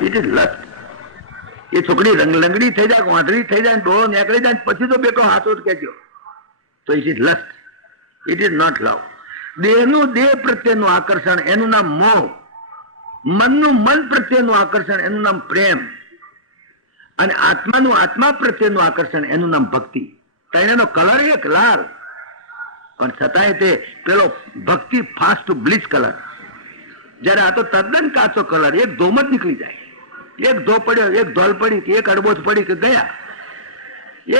It is last. એ છોકરી રંગલંગડી થઈ જાય, વાંધળી થઈ જાય, ડોળો નીકળી જાય, પછી તો બેટો હાથો જ કહેજો. તો it is lust, it is not love. દેહનું દેહ પ્રત્યેનું આકર્ષણ એનું નામ મોહ, મનનું મન પ્રત્યેનું આકર્ષણ એનું નામ પ્રેમ, અને આત્માનું આત્મા પ્રત્યેનું આકર્ષણ એનું નામ ભક્તિ. તેનો કલર એક લાલ, પણ છતાંય તે પેલો ભક્તિ ફાસ્ટ બ્લીચ કલર. જયારે આ તો તદ્દન કાચો કલર, એક ધોમ જ નીકળી જાય. એક ધો પડ્યો, એક ધોલ પડી કે એક અડબોજ પડી કે ગયા.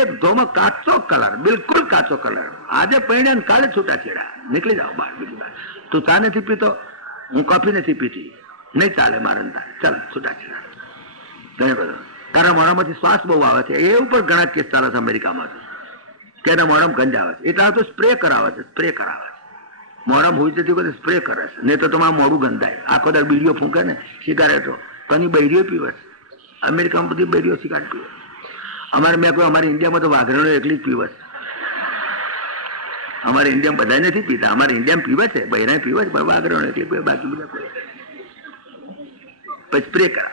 એક ધોમ કાચો કલર, બિલકુલ કાચો કલર. આજે પૈણ્યા કાલે છૂટાછેડા નીકળી જાઓ બહાર. બીજું તું ચા નથી પીતો, હું કોફી નથી પીતી, નહીં ચાલે મારે. ચાલ છૂટાછેડા. ઘણા બધા તારા મોઢામાંથી શ્વાસ બહુ આવે છે, એ ઉપર ઘણા કેસ ચાલે છે અમેરિકામાં, કે એના મોઢામાં ગંજ આવે છે. એટલે તો સ્પ્રે કરાવે છે, સ્પ્રે કરાવે છે. મોઢામાં હોય તેથી બધું સ્પ્રે કરે છે, નહીં તો તમારું મોઢું ગંધાય. આખો દર બીડીઓ ફૂંકે ને, સિગારેટો, કની બૈરીઓ પીવે છે. અમેરિકામાં બધી બૈરીઓ સિગારેટ પીવે. અમારે મેં કહ્યું અમારે ઇન્ડિયામાં તો વાઘરણો એકલી જ પીવે છે. અમારે ઇન્ડિયામાં બધા નથી પીતા. અમારે ઇન્ડિયામાં પીવે છે, બૈરા પીવે છે, પણ વાઘરણો એકલી પીવે, બાકી બધા પીવે. પછી સ્પ્રે કરા.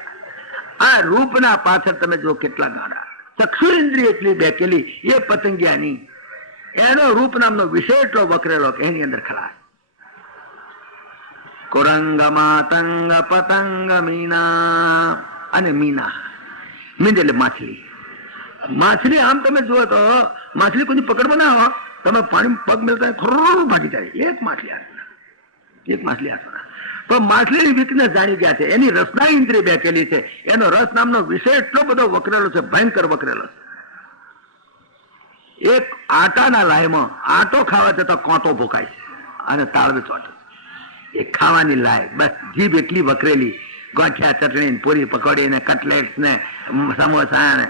આ રૂપના પાછળ તમે જો કેટલા ગાડા. ચક્ષુ ઇન્દ્રિય એટલી બેકેલી એ પતંગિયાની, એનો રૂપ નામનો વિષય એટલો વકરેલો કે એની અંદર ખલાસ. કુરંગ માતંગ પતંગ મીના. અને મીના મીન એટલે માછલી. માછલી આમ તમે જુઓ તો માછલી કોઈ પકડવા ના હો, તમે પાણી પગ મેળતા ખરું ભાગી જાય. એક માછલી હાથમાં, એક માછલી હાથમાં. પણ માછલીની વીકનેસ જાણી ગયા છે, એની રસના ઇન્દ્રિય બેકેલી છે. એનો રસ નામનો વિષય એટલો બધો વકરેલો છે, ભયંકર વકરેલો છે. એક આટાના લાયમાં આટો ખાવા જતા કોંટો ભોકાય છે અને તાળવે ચોટે. એ ખાવાની લાય, બસ જીભ એટલી વકરેલી. ગોઠિયા, ચટણી, પૂરી, પકોડી ને કટલેટ્સ ને સમોસા ને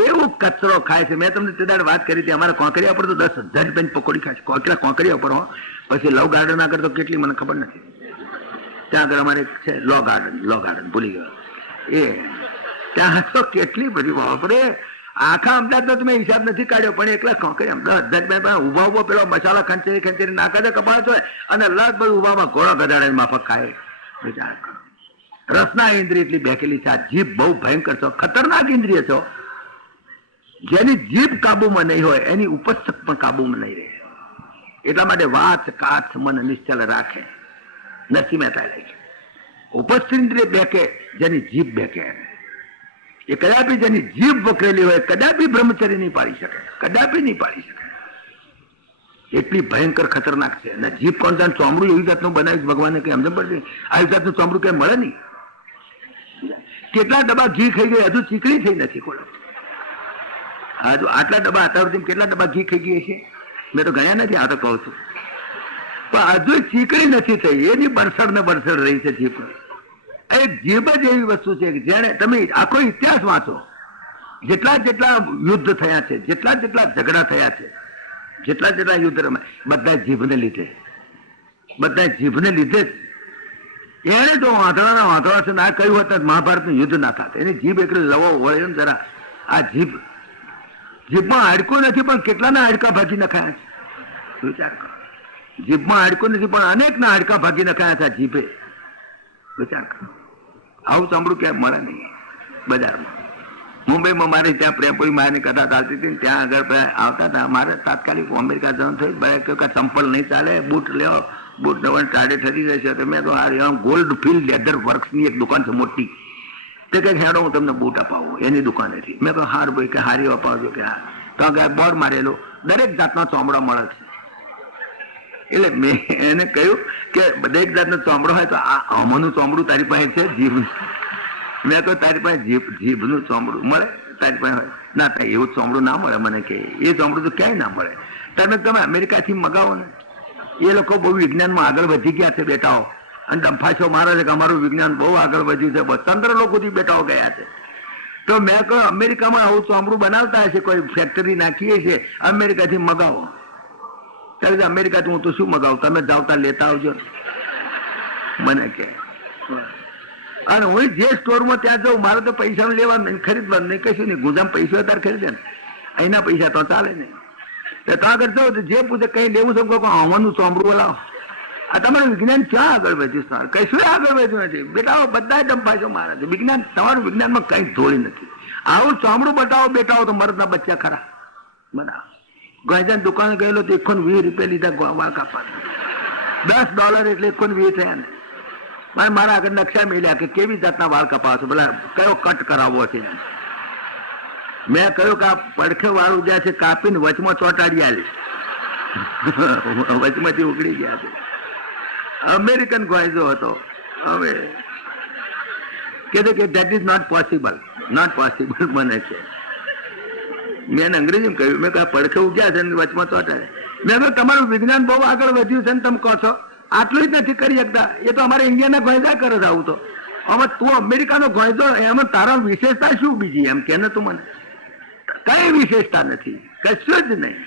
એવું કચરો ખાય છે. મેં તમને તે દાડે વાત કરી હતી, અમારે કોંકરિયા પર તો 10,000 રૂપિયાની પકોડી ખાય છે. કોંકરિયા ઉપર હો. પછી લવ ગાર્ડન આગળ તો કેટલી મને ખબર નથી. ત્યાં આગળ અમારે છે લો ગાર્ડન ભૂલી ગયો. એ ત્યાં તો કેટલી બધી વાપરે. આખા અમદાવાદ નો તમે હિસાબ નથી કાઢ્યો, પણ એકલા કોંકરિયા 10,000 ઉભા પેલો મસાલા ખંચેરી નાખે છે કપાળ છે, અને લગભગ ઉભામાં ઘોડા ગધાડે માફક ખાય. વિચાર કરો. રસના ઇન્દ્રિય એટલી બેકેલી છે. આ જીભ બહુ ભયંકર છો, ખતરનાક ઇન્દ્રિય છો. જેની જીભ કાબુમાં નહીં હોય એની ઉપસ્થક પણ કાબુમાં નહીં રહે. એટલા માટે વાત કાચ મન નિશ્ચલ રાખે. નરસિંહ મહેતા લખે ઉપસ્થિત ઇન્દ્રિય બેકે, જેની જીભ બેકે. એ કદાપી જેની જીભ વકરેલી હોય કદાપી બ્રહ્મચર્ય નહીં પાડી શકે, કદાપી નહીં પાડી શકે. એટલી ભયંકર ખતરનાક છે. અને જીભ કોણ જાણ ચોમડું એવી જાતનું બનાવ્યું ભગવાને કઈ સમજ પડશે? આવી જાતનું ચોમડું કઈ મળે નહીં. કેટલા ડબ્બા ઘી ખાઈ ગઈ, હજુ ચીકણી થઈ નથી. કોલો હજુ આટલા ડબ્બા અત્યાર કેટલા ડબ્બા ઘી ખાઈ ગઈ છે મેં તો ગણ્યા નથી. આ તો કહું છું, પણ હજુ ચીકણી નથી થઈ. એની બરસડ ને બરસડ રહી છે જીભ. એક જીભ જ એવી વસ્તુ છે કે જેને તમે આખો ઇતિહાસ વાંચો, જેટલા યુદ્ધ થયા છે, જેટલા ઝઘડા થયા છે, જેટલા યુદ્ધ રમાય, બધા જીભને લીધે, બધા જીભને લીધે જ. એને તો વાંધળા છે ના કહ્યું હોત મહાભારતનું યુદ્ધ ના થાત. એની જીભ એકલી લવો વળે ને જરા. આ જીભમાં હાડકું નથી, પણ કેટલાના હાડકા ભાગી નખાયા છે. વિચાર કરો. જીભમાં હાડકું નથી, પણ અનેકના હાડકા ભાગી નખાયા છે જીભે. વિચાર કરો. આવું ચામડું ક્યાંય મળે નહીં બજારમાં. મુંબઈમાં મારે ત્યાં પ્રેમપુરી મારની કથા ચાલતી હતી, ત્યાં આગળ આવતા હતા. મારે તાત્કાલિક અમેરિકા જવાનું થયું. ભાઈ કહ્યું કે ચંપલ નહીં ચાલે, બૂટ લેવો, બૂટ લેવાની ટાળે ઠરી રહેશે. તો મેં તો ગોલ્ડ ફિલ્ડ લેધર વર્ક્સની એક દુકાન છે મોટી. તે કંઈક હેડો હું તમને બૂટ અપાવું એની દુકાનેથી. મેં કહ્યું હાર ભાઈ કે હારી અપાવજો કે હા. તો આગળ બોર્ડ મારેલું દરેક જાતનો ચોમડો મળે છે. એટલે મેં એને કહ્યું કે દરેક જાતનો ચોમડો હોય તો આ આમાંનું ચોમડું તારી પાસે છે જીભ? મેં કહ્યું તારી પાસે જીભનું ચોમડું મળે તારી પાસે હોય? ના થાય એવું ચોમડું ના મળે મને. કે એ ચોમડું તો ક્યાંય ના મળે. તમે અમેરિકાથી મગાવો ને. એ લોકો બહુ વિજ્ઞાનમાં આગળ વધી ગયા છે બેટાઓ, અને ડંફાશો મારે છે કે અમારું વિજ્ઞાન બહુ આગળ વધ્યું છે. 15 લોકોથી બેટાઓ ગયા છે. તો મેં કહ્યું અમેરિકામાં આવું ચોમડું બનાવતા હશે, કોઈ ફેક્ટરી નાખીએ છે, અમેરિકાથી મગાવો. ત્યારે અમેરિકાથી હું તો શું મગાવું, તમે જાવતા લેતા આવજો મને કે. અને હું જે સ્ટોરમાં ત્યાં જાઉં મારે તો પૈસા લેવા નહીં, ખરીદવાનું નહીં, કશું નહીં. ગુજામ પૈસા અત્યારે ખરીદે ને, અહીંના પૈસા તો ચાલે ને. તો આગળ જાઉં તો જે પૂછે કઈ લેવું છે, આવવાનું ચોમડું લાવો. આ તમારું વિજ્ઞાન ક્યાં આગળ વધ્યું સર? કશું આગળ વધ્યું નથી બેટાઓ, બધા ડંફાઈસો મારે છે. વિજ્ઞાન, તમારું વિજ્ઞાનમાં કઈ ધોળી નથી. આવું ચામડું બતાવો બેટાઓ તો મરદના બચ્ચા ખરા બનાવો. ગાયજાની દુકાને ગયેલો તો 120 રૂપિયા લીધા વાળ કાપવા, $10 એટલે 120 થયા ને. મારા આગળ નકશા મેલ્યા કે કેવી જાતના વાળ કપાવો છો, ભલા કયો કટ કરાવવો છે. મેં કહ્યું કે આ પડખે વાળું જ્યાં છે કાપીને વચમાં ચોટાડી આલી, વચમાંથી ઉકળી ગયા છે. અમેરિકન ગોયજો હતો. હવે કીધું કે that is not possible, not possible બને છે. મેં અંગ્રેજીમાં કહ્યું, મેં કહ્યું પડખે ઉગ્યા છે વચમાં ચોટાડે. મેં કહ્યું તમારું વિજ્ઞાન બહુ આગળ વધ્યું છે ને તમે કહો છો આટલું જ નથી કરી શકતા. એ તો અમારે ઇન્ડિયાના ગોયજા કરે છે આવું તો. હવે તું અમેરિકાનો ગોયજો, એમાં તારા વિશેષતા શું બીજી એમ કે ને તું મને? કઈ વિશેષતા નથી, કશું જ નહીં.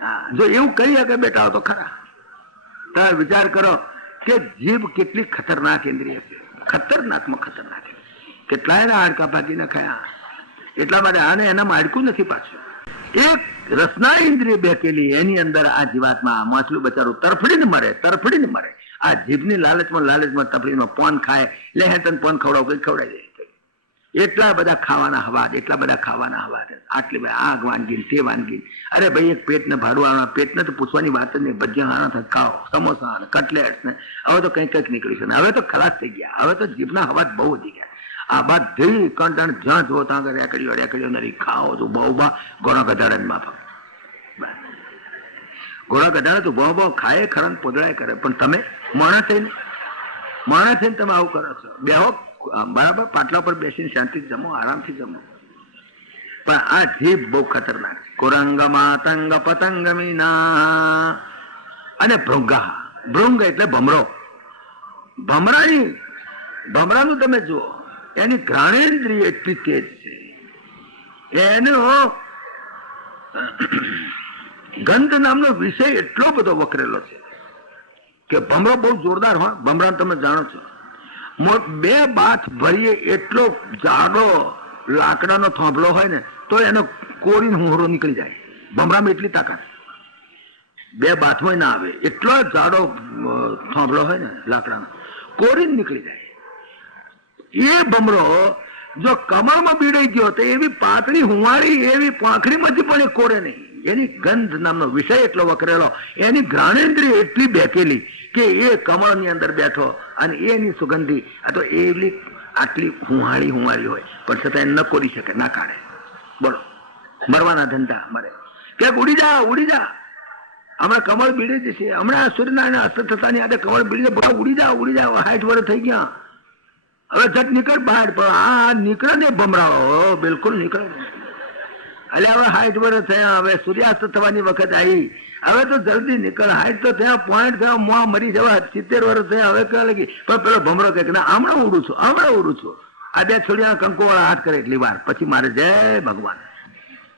હા, જો એવું કહી શકે બેટા તો ખરા. તમે વિચાર કરો કે જીભ કેટલી ખતરનાક ઇન્દ્રિય છે, ખતરનાકમાં ખતરનાક. કેટલાયના હાડકા ભાગી નખાયા. એટલા માટે આને એના હાડકું નથી પાછું. એક રસના ઇન્દ્રિય બેકેલી એની અંદર આ જીવાતમાં માછલું બચારું તરફડીને મરે, તરફડીને મરે. આ જીભની લાલચમાં તફડીમાં પોન ખાય, લે તને પોન ખવડાવ કઈ ખવડાવી દે. એટલા બધા ખાવાના હવાદ, એટલા બધા ખાવાના હવાદ, આટલી બધી આ વાનગી તે વાનગી. અરે ભાઈ એક પેટને ભાડું આવવા, પેટને તો પૂછવાની વાત જ નહીં. ભજીયા આના થાય ખાઓ, સમોસા ને કટલેટ્સ ને હવે તો કંઈક નીકળી છે ને હવે તો ખલાસ થઈ ગયા. હવે તો જીભના હવાદ બહુ વધી ગયા. આ બધી કંટણ જ્યાં જુઓ ત્યાં રેકડીઓ નરી ખાઓ તો બહુ ઘોડા ગધાડા માફક. ઘોડા ગધાડા તો બહુ ખાય ખરા પોદળાય કરે, પણ તમે માણસ થઈને તમે આવું કરો છો. બેહો બરાબર, પાટલા પર બેસીને શાંતિ જમો, આરામથી જમો. પણ આ જીભ બહુ ખતરનાક. કુરંગ માતંગ પતંગ મીના અને ભૃંગા. ભૃંગ એટલે ભમરો. ભમરાનું તમે જુઓ, એની ઘ્રાણેન્દ્રિય એટલી તેજ છે. એનો ગંધ નામનો વિષય એટલો બધો વકરેલો છે કે ભમરો બહુ જોરદાર હોય. ભમરા તમે જાણો છો, 2 બાથ ભરીએ એટલો જાડો લાકડાનો થોંભલો હોય ને તો એનો કોરીને હુંહરો નીકળી જાય. ભમરામાં એટલી તાકાત, 2 બાથમાં ના આવે એટલો જાડો થોંભલો હોય ને લાકડાનો, કોરીને નીકળી જાય. એ ભમરો જો કમળમાં બીડાઈ ગયો તો એવી પાતળી હુંવારી એવી પાંખડીમાંથી પણ એ કોરે નહીં. એની ગંધ નામનો વિષય એટલો વકરેલો, એની ઘ્રાણેન્દ્રિય એટલી બેકેલી કે એ કમળની અંદર બેઠો અને એની સુગંધી આ તો એવી આટલી હુંહાળી હોય પણ છતાં ન કોરી શકે, ના કાઢે. બોલો, મરવાના ધંધા મરે. ક્યાંક ઉડી જા હમણાં કમળ બીડે જશે. હમણાં સૂર્યનારાયણ અસ્ત થતાની આદે કમળ બીડી જાય. ઉડી જા 60 વર્ષ થઈ ગયા. હવે જટ નીકળ બહાર. પણ આ નીકળે ને ભમરાઓ બિલકુલ નીકળે ને. એટલે હવે 60 વર્ષ થયા, હવે સૂર્યાસ્ત થવાની વખત આવી. હવે તો જલ્દી નીકળ. 60 તો થયા, પોઈન્ટ થયા, મોં મરી જવા 70 વર્ષ થયા. હવે કહેવા લાગી. પણ પેલો ભમરો કહે કે ના હમણાં ઉડું છું. આ 2 છોડીના કંકોવાળા હાથ કરે એટલી વાર, પછી મારે જય ભગવાન.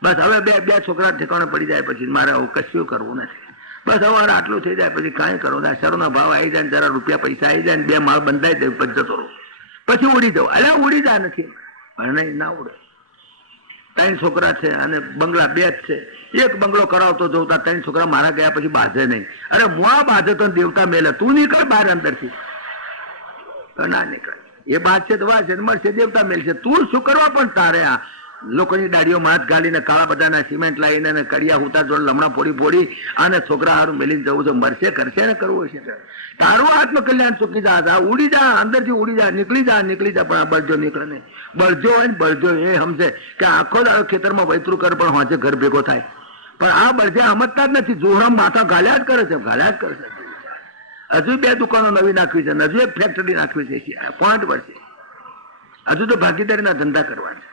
બસ હવે બે છોકરા ઠેકાણે પડી જાય પછી મારે આવું કશું કરવું નથી. બસ હવે આટલું થઈ જાય પછી કાંઈ કરવું ના. શરૂના ભાવ આવી જાય, જરા રૂપિયા પૈસા આવી જાય, 2 માળ બંધાઈ દે પછી જતો રહું, પછી ઉડી જાઉં. અલ્યા ઉડી જા નથી, નહીં ના ઉડે. 3 છોકરા છે અને બંગલા 2 જ છે. એક બંગલો કરાવતો જોતા 3 છોકરા મારા ગયા પછી બાંધે નહીં. અરે મુઆ બાંધે તો દેવતા મેલે. તું નીકળ બહાર અંદરથી. ના નીકળ. એ બાદ છે તો વાત છે, મળશે દેવતા મેલશે. તું શું કરવા પણ તારે આ લોકોની દાડીઓ માથ ગાલીને કાળા બધાના સિમેન્ટ લાવીને કડિયા હુતા જોડે લમણા ફોડી અને છોકરા હારું મેલીને જવું છે. મરશે કરશે ને કરવું હશે. તારું આત્મકલ્યાણ ચૂકી જા. ઉડી જા, અંદરથી ઉડી જા, નીકળી જા. પણ આ બળજો નીકળે નહીં. બળજો હોય ને બળજો એ સમજે કે આખો દાડો ખેતરમાં વૈતરું કરે પણ હોંચે ઘર ભેગો થાય. પણ આ બળજે સમજતા જ નથી. જોહરામ માથા ગાલ્યા જ કરે છે. હજુ 2 દુકાનો નવી નાખવી છે, હજુ 1 ફેક્ટરી નાખવી છે. પોઈન્ટ વર્ષે હજુ તો ભાગીદારીના ધંધા કરવા છે.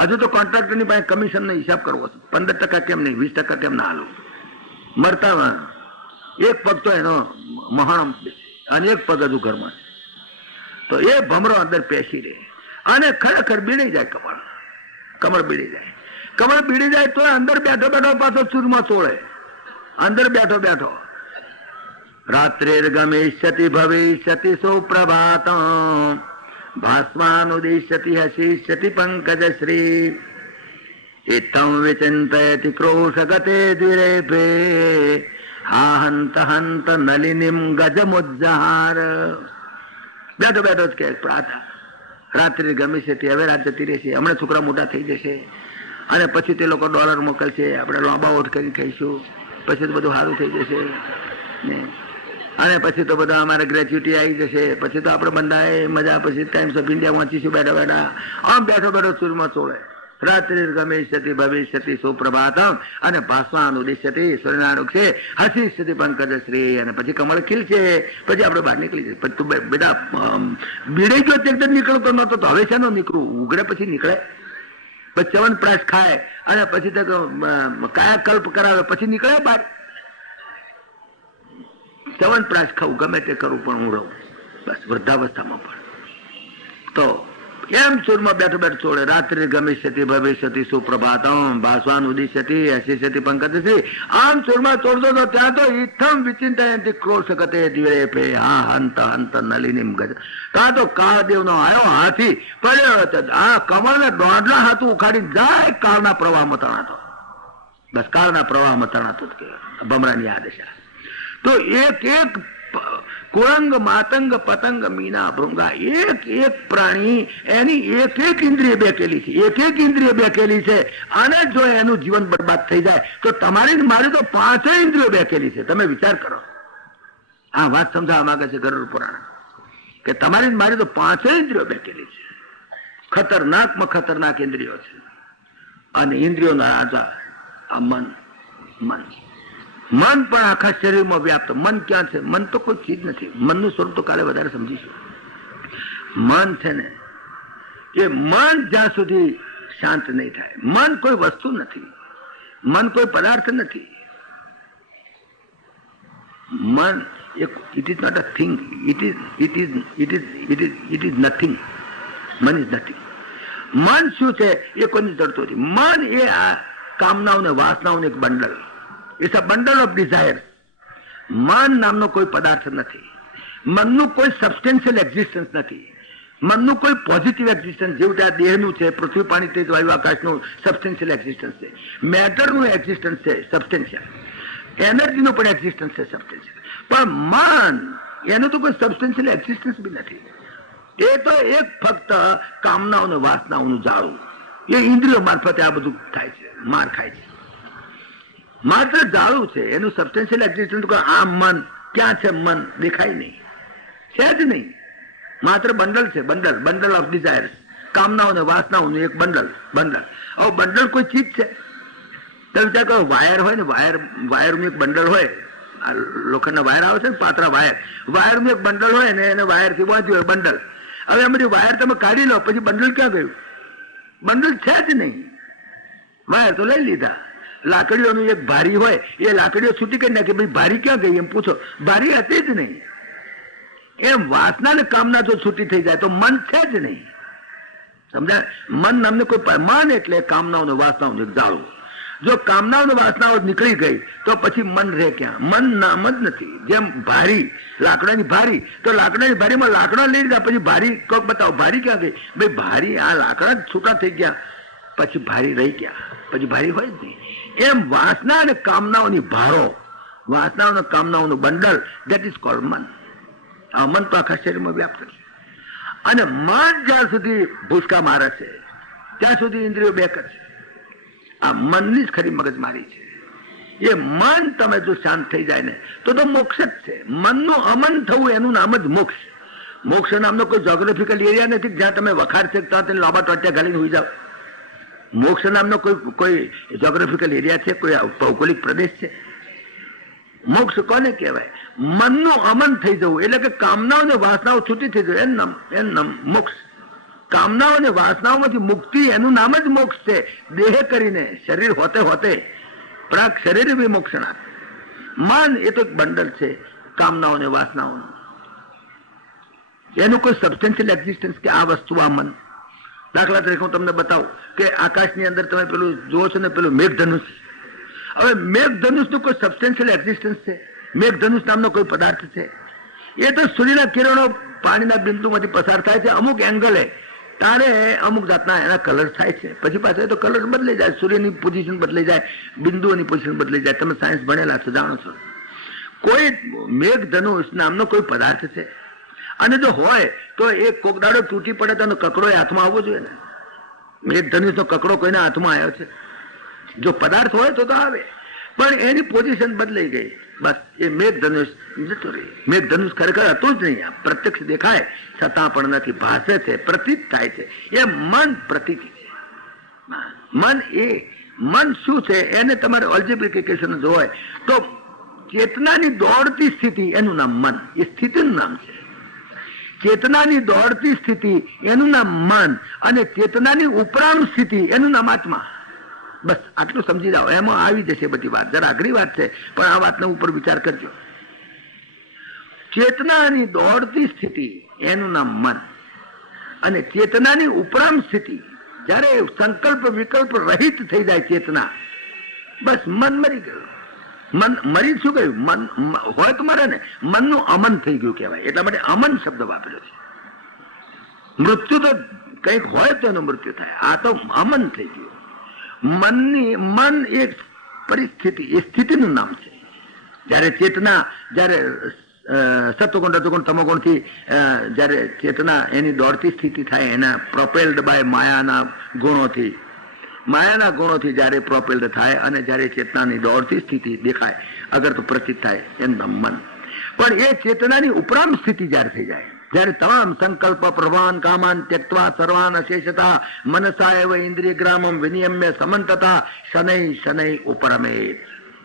હજુ તો કોન્ટ્રાક્ટરની પાસે કમિશનનો હિસાબ કરવો છે. 15% કેમ નહીં, 20% કેમ ના હાલું. મરતા એક પગ તો એનો મહાણમ અને એક પગ હજુ ઘરમાં. તો એ ભમરો અંદર પેસી રહે અને ખરેખર બીડી જાય. કમળ બીડી જાય તો અંદર બેઠો પાછો ચૂરમાં તોડે. અંદર બેઠો રાત્રે ગમેષ્યતિ ભવિષ્યતિ સુપ્રભાતમ ભાસ્માનુદિશ્યતિ હસિષ્યતિ પંકજ શ્રી ઇત્થં વિચિંતયતિ ક્રોશ ગતે દ્વિરેભે હા હંત હંત નલિનીમ ગજમુજ્જહાર. બેઠો બેઠો જ કે પ્રાર્થના રાત્રિ ગમી છે તે હવે રાત જતી રહેશે, હમણાં છોકરા મોટા થઈ જશે અને પછી તે લોકો ડોલર મોકલશે, આપણે લાંબા ઓઠ કરી ખાઈશું, પછી તો બધું સારું થઈ જશે ને, અને પછી તો બધા અમારે ગ્રેચ્યુટી આવી જશે, પછી તો આપણે બંધાય મજા, પછી ટાઈમ્સ ઓફ ઇન્ડિયા વાંચીશું બેઠા બેઠા. આમ બેઠો બેઠો ચૂરમાં ચોળે. રાત્રિ ગમિષ્યતિ ભવિષ્યતિ સુપ્રભાતમ અને ભાસ્વાન ઉદિશ્યતિ સૂર્યનારાયણ છે હસીષ્યતિ પંકજ શ્રી, અને પછી કમળ ખીલશે, પછી આપણે બહાર નીકળી જઈએ. પછી તું બેટા બીડે ગયો એકદમ નીકળતો નતો તો હવે છે નો નીકળું, ઉઘડે પછી નીકળે. પછી ચવન પ્રાશ ખાય અને પછી તો કાયા કલ્પ કરાવે પછી નીકળે બહાર. ચવન પ્રાશ ખાવું ગમે તે કરું પણ હું રહું બસ વૃદ્ધાવસ્થામાં પણ. તો એમ ચૂરમાં બેઠો બેઠો ચોળે. રાત્રિ ગમિષ્યતિ ભવિષ્યતિ સુપ્રભાતમ ભાસ્વાન ઉદિશ્યતિ હસીષ્યતિ પંકજશ્રી. આમ ચૂરમાં ચોળતો તો ત્યાં તો ઇથમ વિચિંતયંતિ ક્રોશ ગતે દિવે પે હા હંત હંત નલિનીમ ગજ. ત્યાં તો કાળદેવનો આવ્યો હાથી પડ્યો, આ કમળને દોઢલા હાથું ઉખાડી જાય કાળના પ્રવાહમાં તણાતો. બસ કાળના પ્રવાહમાં તણાતો જ કે ભમરાની આ દશા. તો એક એક કુરંગ માતંગ પતંગ મીના ભૃંગા, એક એક પ્રાણી એની એક એક ઇન્દ્રિય બેકેલી છે, એક એક ઇન્દ્રિય બેકેલી છે. અને જો એનું જીવન બરબાદ થઈ જાય તો તમારી મારી તો 5 ઇન્દ્રિયો બેકેલી છે. તમે વિચાર કરો, આ વાત સમજાવવા માંગે છે ગરુડ પુરાણ કે તમારી મારી તો 5 ઇન્દ્રિયો બેકેલી છે. ખતરનાકમાં ખતરનાક ઇન્દ્રિયો છે. અને ઇન્દ્રિયોના રાજા આ મન. મન પણ આખા શરીરમાં વ્યાપ્ત. મન ક્યાં છે? મન તો કોઈ ચીજ નથી. મનનું સ્વરૂપ તો કાલે વધારે સમજીશું. મન છે ને એ મન જ્યાં સુધી શાંત નહીં થાય, મન કોઈ વસ્તુ નથી, મન કોઈ પદાર્થ નથી. મન it is not a thing, it is nothing. મન ઇઝ નથિંગ. મન શું છે એ કોઈને જડતું નથી. મન એ આ કામનાઓ ને વાસનાઓનું એક bundle. It's a bundle of desire. મન નામનો કોઈ પદાર્થ નથી. મનનું કોઈ સબસ્ટેન્શિયલ એક્ઝિસ્ટન્સ નથી. મનનું કોઈ પોઝિટિવ એક્ઝિસ્ટન્સ, જેવું ત્યાં દેહનું છે, પૃથ્વી પાણી તેજ વાયુ આકાશનું સબસ્ટેન્શિયલ એક્ઝિસ્ટન્સ છે. મેટરનું એક્ઝિસ્ટન્સ છે સબસ્ટેન્શિયલ. એનર્જીનું પણ એક્ઝિસ્ટન્સ છે સબસ્ટેન્શિયલ. પણ મન એનું તો કોઈ સબસ્ટેન્શિયલ એક્ઝિસ્ટન્સ બી નથી. એ તો એક ફક્ત કામનાઓને વાસનાઓનું જાળું. એ ઇન્દ્રિયો મારફતે આ બધું થાય છે, માર ખાય છે. માત્ર જાળું છે, એનું સબસ્ટેન્શિયલ એક્ઝિસ્ટન્સ. આ મન ક્યાં છે? મન દેખાય નહીં, છે જ નહીં. માત્ર બંડલ છે, બંડલ ઓફ ડિઝાયર્સ. કામનાઓ ને વાસનાઓનું એક બંડલ. હવે બંડલ કોઈ ચીજ છે? તો વિચાર કરો, વાયર હોય ને, વાયરનું એક બંડલ હોય. આ લોખંડના વાયર આવે છે ને, પાતળા વાયરનું એક બંડલ હોય ને, એને વાયરથી બાંધ્યું હોય બંડલ. હવે એમાંથી વાયર તમે કાઢી લો પછી બંડલ ક્યાં ગયું? બંડલ છે જ નહીં. વાયર તો લઈ લીધા. લાકડીઓનું એક ભારી હોય, એ લાકડીઓ છૂટી કરી નાખી, ભાઈ ભારી ક્યાં ગઈ? એમ પૂછો, ભારી હતી જ નહીં. એમ વાસના ને કામના જો છૂટી થઈ જાય તો મન છે જ નહીં. સમજાય? મન નામને કોઈ, મન એટલે કામનાઓ ને વાસનાઓ એક જાળવું. જો કામનાઓ ને વાસનાઓ નીકળી ગઈ તો પછી મન રહે ક્યાં? મન નામ જ નથી. જેમ ભારી, લાકડાની ભારી, તો લાકડાની ભારીમાં લાકડા લઈ લીધા, પછી ભારી કોક બતાવો, ભારી ક્યાં ગઈ? ભાઈ ભારી આ લાકડા છૂટા થઈ ગયા, પછી ભારી રહી ગયા, પછી ભારી હોય જ નહીં. એમ વાસના અને કામનાઓની ભારો, વાસનાઓ કામનાઓનું બંડલ, ધેટ ઇઝ કોલ્ડ મન. આ મન તો આખા શરીરમાં વ્યાપ્ત છે. અને મન જ્યાં સુધી ભૂસકા મારે છે ત્યાં સુધી ઇન્દ્રિયો બેક છે. આ મનની જ ખરી મગજમારી છે. એ મન તમે જો શાંત થઈ જાય ને તો મોક્ષ જ છે. મનનું અમન થવું એનું નામ જ મોક્ષ. મોક્ષ નામનો કોઈ જોગ્રાફિકલ એરિયા નથી જ્યાં તમે વખાર છે ત્યાં લાંબા ટોટિયા ગાલીને હોઈ જાઓ. મોક્ષ નામનો કોઈ જોગ્રાફિકલ એરિયા છે? કોઈ ભૌગોલિક પ્રદેશ છે? મોક્ષ કોને કહેવાય? મનનું અમન થઈ જવું, એટલે કે કામનાઓ ને વાસનાઓ છૂટી થઈ જવું, એનું નામ મોક્ષ. કામનાઓ અને વાસનાઓમાંથી મુક્તિ, એનું નામ જ મોક્ષ છે. દેહ કરીને શરીર હોતે પ્રાક શરીર વિમોક્ષણા. મન એ તો એક બંડલ છે કામનાઓ અને વાસનાઓનું. એનું કોઈ સબસ્ટેન્શિયલ એક્ઝિસ્ટન્સ કે આ વસ્તુ આ મન. દાખલા તરીકે હું તમને બતાવું કે આકાશની અંદર તમે પેલું જુઓ છો ને, પેલું મેઘધનુષ. હવે મેઘધનુષનું કોઈ સબસ્ટેન્શિયલ એક્ઝિસ્ટન્સ છે? મેઘધનુષ નામનો કોઈ પદાર્થ છે? એ તો સૂર્યના કિરણો પાણીના બિંદુમાંથી પસાર થાય છે અમુક એંગલે, તારે અમુક જાતના એના કલર થાય છે. પછી પાછા તો કલર બદલાઈ જાય, સૂર્યની પોઝિશન બદલાઈ જાય, બિંદુઓની પોઝિશન બદલાઈ જાય. તમે સાયન્સ ભણેલા છો, જાણો છો. કોઈ મેઘધનુષ નામનો કોઈ પદાર્થ છે? અને જો હોય તો એ કોક દાડો તૂટી પડે તો એનો કકડો હાથમાં આવવો જોઈએ ને. મેઘધનુષનો કકડો કોઈના હાથમાં આવ્યો છે? જો પદાર્થ હોય તો આવે, પણ એની પોઝિશન બદલાઈ ગઈ. બસ એ મેઘધનુષ જતું રહ્યું. મેઘધનુષ ખરેખર હતું જ નહીં. પ્રત્યક્ષ દેખાય છતાં પણ નથી, ભાષે છે, પ્રતીત થાય છે. એ મન પ્રતીતિ છે. મન શું છે એને તમારે ઓલ્જિબ્રિફિકેશન જોવાય તો ચેતનાની દોડતી સ્થિતિ એનું નામ મન, એ સ્થિતિનું નામ છે. ચેતનાની દોડતી સ્થિતિ એનું નામ મન, અને ચેતનાની ઉપરાંત સ્થિતિ એનું નામ આત્મા. બસ આટલું સમજી જાઓ, એમાં આવી જશે બધી વાત. જરા અઘરી વાત છે પણ આ વાતના ઉપર વિચાર કરજો. ચેતનાની દોડતી સ્થિતિ એનું નામ મન, અને ચેતનાની ઉપરાંત સ્થિતિ જયારે સંકલ્પ વિકલ્પ રહિત થઈ જાય ચેતના, બસ મન મરી ગયું. મન મરી શું કહ્યું? મન હોય તો મરે ને. મનનું અમન થઈ ગયું કહેવાય, એટલા માટે અમન શબ્દ વાપર્યો છે. મૃત્યુ તો કંઈક હોય તો એનું મૃત્યુ થાય, આ તો અમન થઈ ગયું. મન એક પરિસ્થિતિ, એ સ્થિતિનું નામ છે. જયારે ચેતના, જયારે સત્વગુણ રજોગુણ તમોગુણ થી જયારે ચેતના એની દોડતી સ્થિતિ થાય, એના પ્રોપેલ્ડ બાય માયાના ગુણોથી જયારે પ્રોપેલ્ડ થાય અને જયારે ચેતનાની દોડતી સ્થિતિ દેખાય, અગર તો પ્રતીત થાય, એનું મન. પણ એ ચેતનાની ઉપરાંત સ્થિતિ જયારે થઈ જાય, જયારે તમામ સંકલ્પ પ્રભાન કામાન ત્યક્ત્વા સર્વાન અશેષતા મનસા એવ ઇન્દ્રિય ગ્રામમ વિનિયમ્ય સમંતતા શનૈ શનૈ ઉપરમેત,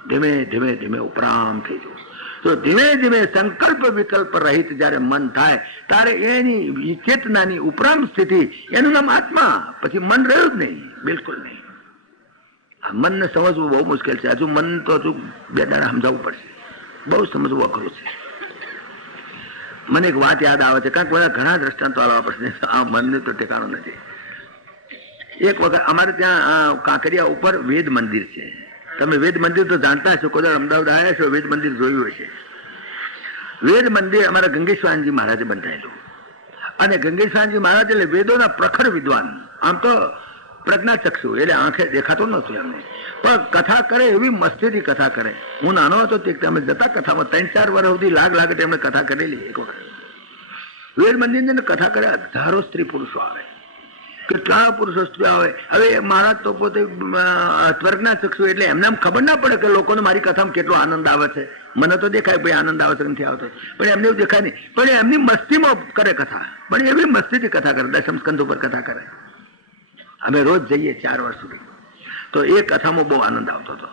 ધીમે ધીમે ધીમે ઉપરામ થઈ જવું. તો ધીમે ધીમે સંકલ્પ વિકલ્પ રહિત જયારે મન થાય ત્યારે એની ચેતનાની ઉપરાંત સ્થિતિ એનું નામ આત્મા. પછી મન રહ્યું જ નહીં, બિલકુલ નહીં. આ મનને સમજવું બહુ મુશ્કેલ છે. હજુ મન તો હજુ બે દાડા સમજાવવું પડશે, બહુ સમજવું અઘરું છે. મને એક વાત યાદ આવે છે, કારણ કે બધા ઘણા દ્રષ્ટાંતો આવવા પડશે. આ મનને તો ઠેકાણું નથી. એક વખત અમારે ત્યાં કાંકરિયા ઉપર વેદ મંદિર છે. તમે વેદ મંદિર તો જાણતા હશો, કોઈ અમદાવાદ આવ્યા છો, વેદ મંદિર જોયું હશે. વેદ મંદિર અમારા ગંગેશ્વરજી મહારાજે બંધાયેલું. અને ગંગેશ્વરજી મહારાજ એટલે વેદોના પ્રખર વિદ્વાન. આમ તો પ્રજ્ઞાચક્ષુ, એટલે આંખે દેખાતો નહોતું એમને, પણ કથા કરે એવી મસ્તીથી કથા કરે. હું નાનો હતો તે અમે જતા કથામાં 3-4 વર્ષ સુધી લાગે એમણે કથા કરેલી. એક વખત વેદ મંદિરની કથા કરે, હજારો સ્ત્રી પુરુષો આવે, કેટલા પુરુષો સ્ત્રી આવે. હવે મહારાજ તો પોતે પ્રજ્ઞાચક્ષુ, એટલે એમને આમ ખબર ના પડે કે લોકોને મારી કથામાં કેટલો આનંદ આવે છે. મને તો દેખાય ભાઈ આનંદ આવે છે, નથી આવતો, પણ એમને એવું દેખાય નહીં. પણ એમની મસ્તીમાં કરે કથા, પણ એવી મસ્તીથી કથા કરે. દશમ સ્કંદ ઉપર કથા કરે. અમે રોજ જઈએ 4 વર્ષ સુધી, તો એ કથામાં બહુ આનંદ આવતો હતો.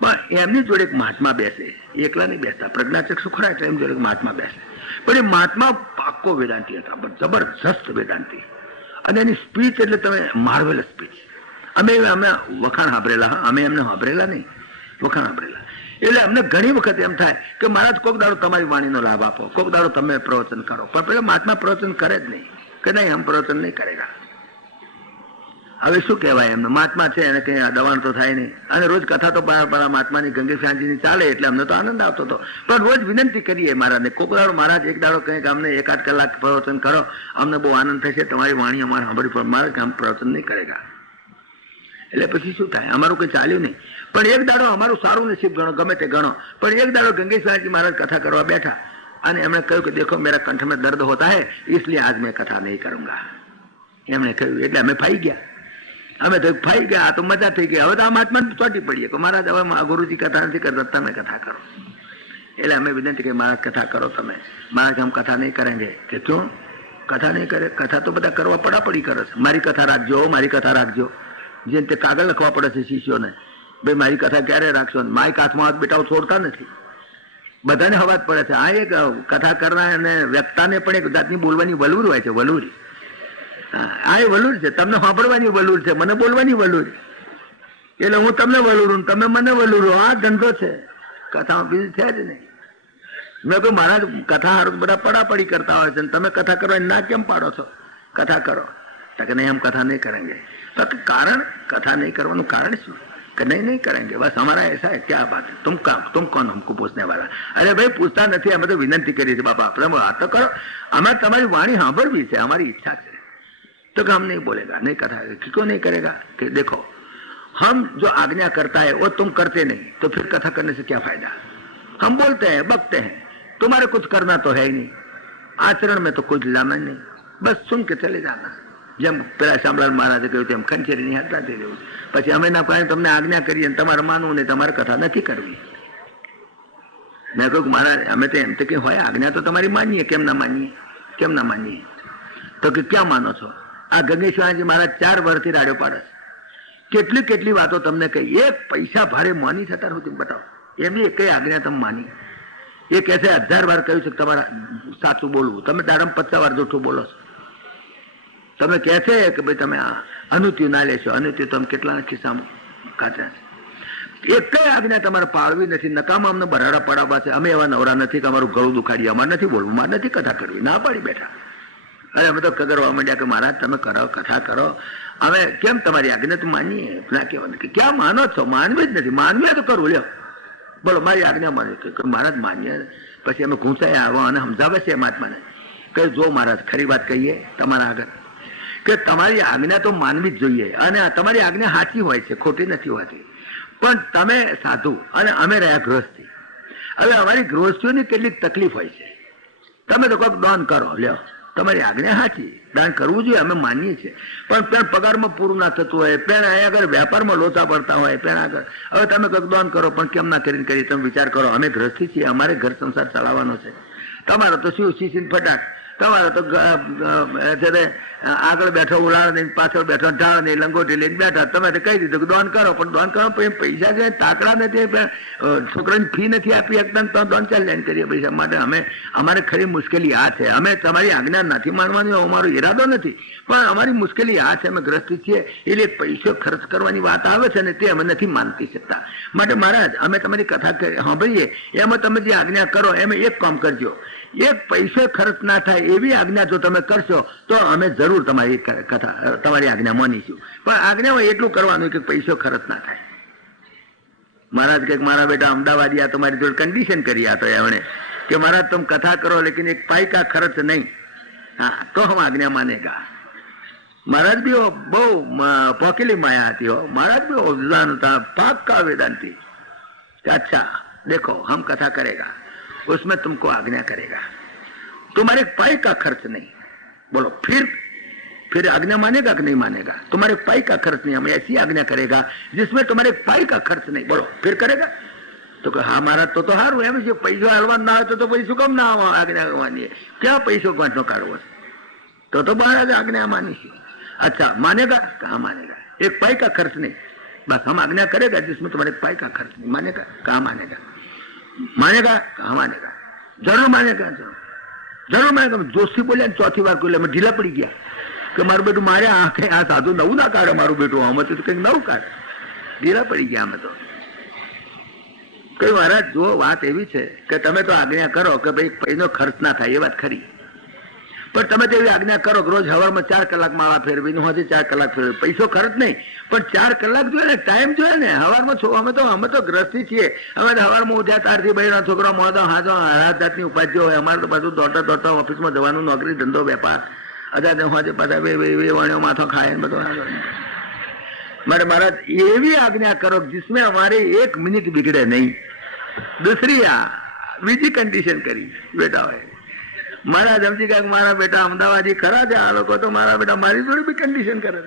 પણ એમની જોડે એક મહાત્મા બેસે, એકલા નહીં બેસતા, પ્રજ્ઞાચક્ષુ ખરા એટલે એમ જોડે એક મહાત્મા બેસે. પણ એ મહાત્મા પાક્કો વેદાંતિ હતા, જબરજસ્ત વેદાંતિ. અને એની સ્પીચ એટલે તમે માર્વેલ સ્પીચ. અમે વખાણ સાંભળેલા, અમે એમને સાંભળેલા નહીં, વખાણ સાંભળેલા. એટલે અમને ઘણી વખત એમ થાય કે મહારાજ કોક દાડો તમારી વાણીનો લાભ આપો, કોક દાડો તમે પ્રવચન કરો. પણ પેલા મહાત્મા પ્રવચન કરે જ નહીં, કે નહીં હમ પ્રવચન નહીં કરેગા. હવે શું કહેવાય એમને? મહાત્મા છે એને કઈ દબાણ તો થાય નહીં. અને રોજ કથા તો મહાત્માની ગંગેશ્વરજીની ચાલે, એટલે અમને તો આનંદ આવતો હતો. પણ રોજ વિનંતી કરીએ મહારાજને, કોક દાડો મહારાજ એક દાડો કંઈક અમને 1-8 કલાક પ્રવચન કરો, અમને બહુ આનંદ થશે, તમારી વાણી અમારે સાંભળવી પણ મહારાજ આમ પ્રવચન નહીં કરેગા. એટલે પછી શું થાય? અમારું કંઈ ચાલ્યું નહીં. પણ એક દાડો અમારું સારું નસીબ ગણો, ગમે તે ગણો, પણ એક દાડો ગંગેશ્વરજી મહારાજ કથા કરવા બેઠા અને એમણે કહ્યું કે દેખો મેરા કંઠ में दर्द होता है, इसलिए आज मैं कथा नहीं करूंगा. એમણે કહ્યું એટલે અમે ફાઈ ગયા. અમે તો ફાઈ ગયા, તો મજા થઈ ગઈ. હવે તો આ મહાત્મા ચોટી પડીએ કે મહારાજ હવે ગુરુજી કથા નથી કરતા, તમે કથા કરો. એટલે અમે વિનંતી કરી મહારાજ કથા કરો તમે. મહારાજ હમ કથા નહીં કરેંગે. કે ક્यों કથા નહીં કરે? કથા તો બધા કરવા પડાપડી કરે છે. મારી કથા રાખજો, મારી કથા રાખજો. જેમ તે કાગળ લખવા પડે છે શિષ્યોને, ભાઈ મારી કથા ક્યારે રાખશો? માઇક હાથમાં હાથ બેટાઓ છોડતા નથી, બધાને હવાજ પડે છે. આ એક કથા કરનાર અને વ્યક્તાને પણ એક જાતની બોલવાની વલૂર હોય છે, વલૂરી. આ એ વલૂર છે, તમને સાંભળવાની વલૂર છે, મને બોલવાની વલૂર. એટલે હું તમને વલૂરું, તમે મને વલૂરો. આ ધંધો છે, કથામાં બીજું છે જ નહીં. મેં કહ્યું મહારાજ કથા હારું બધા પડાપડી કરતા હોય છે, તમે કથા કરવાની ના કેમ પાડો છો? કથા કરો. કે નહીં હમ કથા નહીં કરેંગે. तो कारण कथा नहीं करवाने कारण शू? कि नहीं करेंगे, बस हमारा ऐसा है. क्या बात है? तुम कौन हमको पूछने वाला? अरे भाई पूछता नहीं, हमें तो विनंती करी थी बापा अपने बात तो करो, हमारे तुम्हारी वाणी सांभळवी है, हमारी इच्छा है. तो हम नहीं बोलेगा, नहीं कथा. क्यों नहीं करेगा? कि देखो हम जो आज्ञा करता है वो तुम करते नहीं, तो फिर कथा करने से क्या फायदा? हम बोलते हैं, बकते हैं, तुम्हारे कुछ करना तो है ही नहीं, आचरण में तो कुछ लाना नहीं, बस सुन के चले जाना. જેમ પેલા શામળાલ મહારાજે કહ્યું તેમ ખંચેરીની હટાતી રહેવું. પછી અમે ના પાડે તમને આજ્ઞા કરીએ તમારે માનવું નહીં, તમારે કથા નથી કરવી. મેં કહ્યું મહારાજ અમે તો એમ તો કે હોય આજ્ઞા તો તમારી માનીએ, કેમ ના માનીએ, કેમ ના માનીએ? તો કે ક્યાં માનો છો? આ ગંગેશ્વરજી મહારાજ 4 વર્ષથી રાડ્યો પાડે, કેટલી કેટલી વાતો તમને કહી, એક પૈસા ભાડે માની થતા સુધી બતાવો, એમની કઈ આજ્ઞા તમે માની? એ કહે છે 1000 વાર કહ્યું છે તમારે સાચું બોલવું, તમે દાડમ 50 વાર જૂઠું બોલો છો. તમે કહે છે કે ભાઈ તમે અનુત્યુ ના લેશો, અનુત્યુ તમે કેટલા ખિસ્સામાં કાઢ્યા છે, એક કઈ આજ્ઞા તમારે પાળવી નથી. નકામાં અમને બરાડા પડાવવા છે, અમે એવા નવરા નથી કે અમારું ગળું દુખાડીએ, અમારે નથી બોલવું, મારે નથી કથા કરવી, ના પાડી બેઠા. અરે અમે તો કગરવા માંડ્યા કે મહારાજ તમે કરો, કથા કરો, અમે કેમ તમારી આજ્ઞા તો માનીએ? ના કહેવાનું કે ક્યાં માનો છો? માનવી જ નથી, માનવી તો કરવું, લ્યો બોલો મારી આજ્ઞા માની કે મહારાજ માન્ય. પછી અમે ઘૂંચાઈ આવો અને સમજાવે છે મહાત્માને કે જો મહારાજ ખરી વાત કહીએ તમારા આગળ કે તમારી આજ્ઞા તો માનવી જ જોઈએ, અને તમારી આજ્ઞા સાચી હોય છે, ખોટી નથી હોતી, પણ તમે સાધુ અને અમે રહ્યા ગૃહસ્થી. હવે અમારી ગૃહસ્થીઓની કેટલીક તકલીફ હોય છે. તમે તો કોઈક દાન કરો, લ્યો તમારી આજ્ઞા સાચી, દાન કરવું જોઈએ, અમે માનીએ છીએ, પણ પેણ પગારમાં પૂરું ના થતું હોય, પેણ અહીંયા આગળ વેપારમાં લોચા પડતા હોય, પેણ આગળ હવે તમે કંઈક દાન કરો, પણ કેમ ના કરીને કરીએ? તમે વિચાર કરો, અમે ગૃહસ્થી છીએ, અમારે ઘર સંસાર ચલાવવાનો છે. તમારો તો શું શીશીન ફટાક, તમારે તો આગળ બેઠો ઉલાળ નહીં, પાછળ બેઠો ઢાળ નહીં, લંગોટી લઈને બેઠા, તમે તો કહી દીધું કે દાન કરો, પણ દાન કરો પૈસા છે, તાકડા નથી, છોકરાની ફી નથી આપી શકતા, તો દાન ચાલ લઈને કરીએ પૈસા માટે. અમારે ખરી મુશ્કેલી આ છે, અમે તમારી આજ્ઞા નથી માનવાની, અમારો ઈરાદો નથી, પણ અમારી મુશ્કેલી આ છે, અમે ગ્રસ્તી છીએ, એટલે પૈસો ખર્ચ કરવાની વાત આવે છે ને તે અમે નથી માનતી શકતા. માટે મહારાજ અમે તમારી કથા સાંભળીએ, એમાં તમે જે આજ્ઞા કરો એમાં એક કામ કરજો, એક પૈસો ખર્ચ ના થાય એવી આજ્ઞા જો તમે કરશો તો અમે જરૂર તમારી કથા તમારી આજ્ઞા માનીશું, પણ આજ્ઞામાં એટલું કરવાનું કે પૈસો ખર્ચ ના થાય. મહારાજ કે મારા બેટા અમદાવાદી આ તમારી જોડે કન્ડિશન કરી આ તો એમણે કે મહારાજ तुम कथा करो लेकिन एक पाई का खर्च नहीं, हाँ तो हम आज्ञा मानेगा. महाराज भी वो बहु पोकेली माया थी हो, महाराज भी वो था पाक्का वेदांती. अच्छा देखो हम कथा करेगा, उसमें तुमको आज्ञा करेगा, तुम्हारे पाई का खर्च नहीं. बोलो फिर आज्ञा मानेगा कि नहीं मानेगा? तुम्हारे पाई का खर्च नहीं, हमें ऐसी आज्ञा करेगा जिसमें तुम्हारे पाई का खर्च नहीं. बोलो फिर करेगा? तो हाँ महाराज तो हारू एम जो पैसो हालवा ना हो तो पैसो कम ना आज्ञा मानिए, क्या पैसो काटो काढ़વો तो महाराज आज्ञा मानी. अच्छा मानेगा? कहाँ मानेगा? एक पाई का खर्च नहीं, बस हम आज्ञा करेगा जिसमें तुम्हारे पाई का खर्च नहीं. मानेगा? कहाँ मानेगा? मानेगा? कहाँ मानेगा? जरूर मानेगा, जरूर मानेगा. जोशी बोलिया चौथी बार को मैं ढीला पड़ी गया कि मारू बेटू मारे आंखें आ साधु नव ना काढ़े, मारू बेटू हम तो कहीं नव काढ़े, ढीला पड़ी गया અમે તો. કઈ મહારાજ જો વાત એવી છે કે તમે તો આજ્ઞા કરો કે ભાઈ પૈનો ખર્ચ ના થાય, એ વાત ખરી, પણ તમે તો એવી આજ્ઞા કરો કે રોજ હવારમાં 4 કલાક માળા ફેરવીને હોજે 4 કલાક ફેરવી, પૈસો ખર્ચ નહીં, પણ 4 કલાક જોઈએ ને, ટાઈમ જોઈએ ને. હવારમાં છો અમે તો ગ્રસ્તી છીએ, અમે તો હવારમાં ઉઠ્યા તારથી બહેનો છોકરા મોદો હાજો રાત જાતની ઉપાધિઓ હોય, અમારે તો પાછું દોડતા ઓફિસમાં જવાનું, નોકરી ધંધો વેપાર, અજાને હોજે પાછા વેવાણીઓ માથો ખાય ને બધું. મારે મહારાજ એવી આજ્ઞા કરો जिसमें हमारे 1 मिनट बिगड़े नहीं. दूसरी બીજી કન્ડિશન કરી બેટા હોય મહારાજ સમજી ગયા મારા બેટા અમદાવાદી ખરા છે, આ લોકો તો મારા બેટા મારી જોડે भी कंडीशन करे.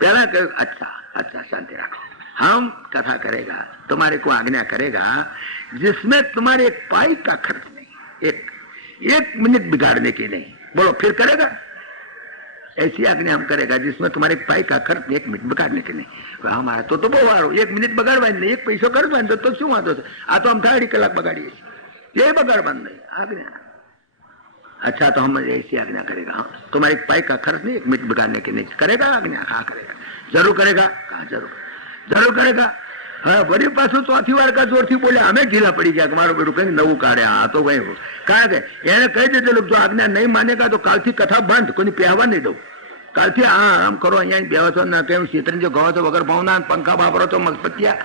पहला કહ્યું अच्छा शांति रखो, हम कथा करेगा, तुम्हारे को आज्ञा करेगा जिसमें तुम्हारे 1 पाई का खर्च नहीं, एक मिनट बिगाड़ने की नहीं. बोलो फिर करेगा? ऐसी आज्ञा हम करेगा जिसमें तुम्हारे 1 पाई का खर्च 1 मिनट बगाड़ने के नहीं. हमारा तो बहुत वारो 1 मिनट बगाड़वा नहीं, 1 पैसो खर्चवा तो શું વાંધો છે? આ તો हम 2.5 કલાક બગાડીએ છીએ, ये बगाड़વાનું नहीं आज्ञा. अच्छा तो हम ऐसी आज्ञा करेगा, तुम्हारे 1 पाई का खर्च नहीं, 1 मिनट बिगाड़ने के नहीं. करेगा आज्ञा? हाँ करेगा. जरूर करेगा? हाँ जरूर करेगा. हाँ वरी पाછું ચોથી વાર કા જોરથી બોલ્યા, અમે ઢીલા પડી ગયા કે મારું બેટું કઈ નવું કાઢે. આ તો ભાઈ કારણ કે એને કહી દીધેલું જો આજ્ઞા નહીં માનેગા તો કાલથી કથા બંધ, કોઈને પહેવા નહીં દઉં. કાલથી આમ કરો, અહીંયા બેહો છો ને કેમ શેતરંજો ગવો છો વગર ભાવના, પંખા વાપરો છો મગપતિયા,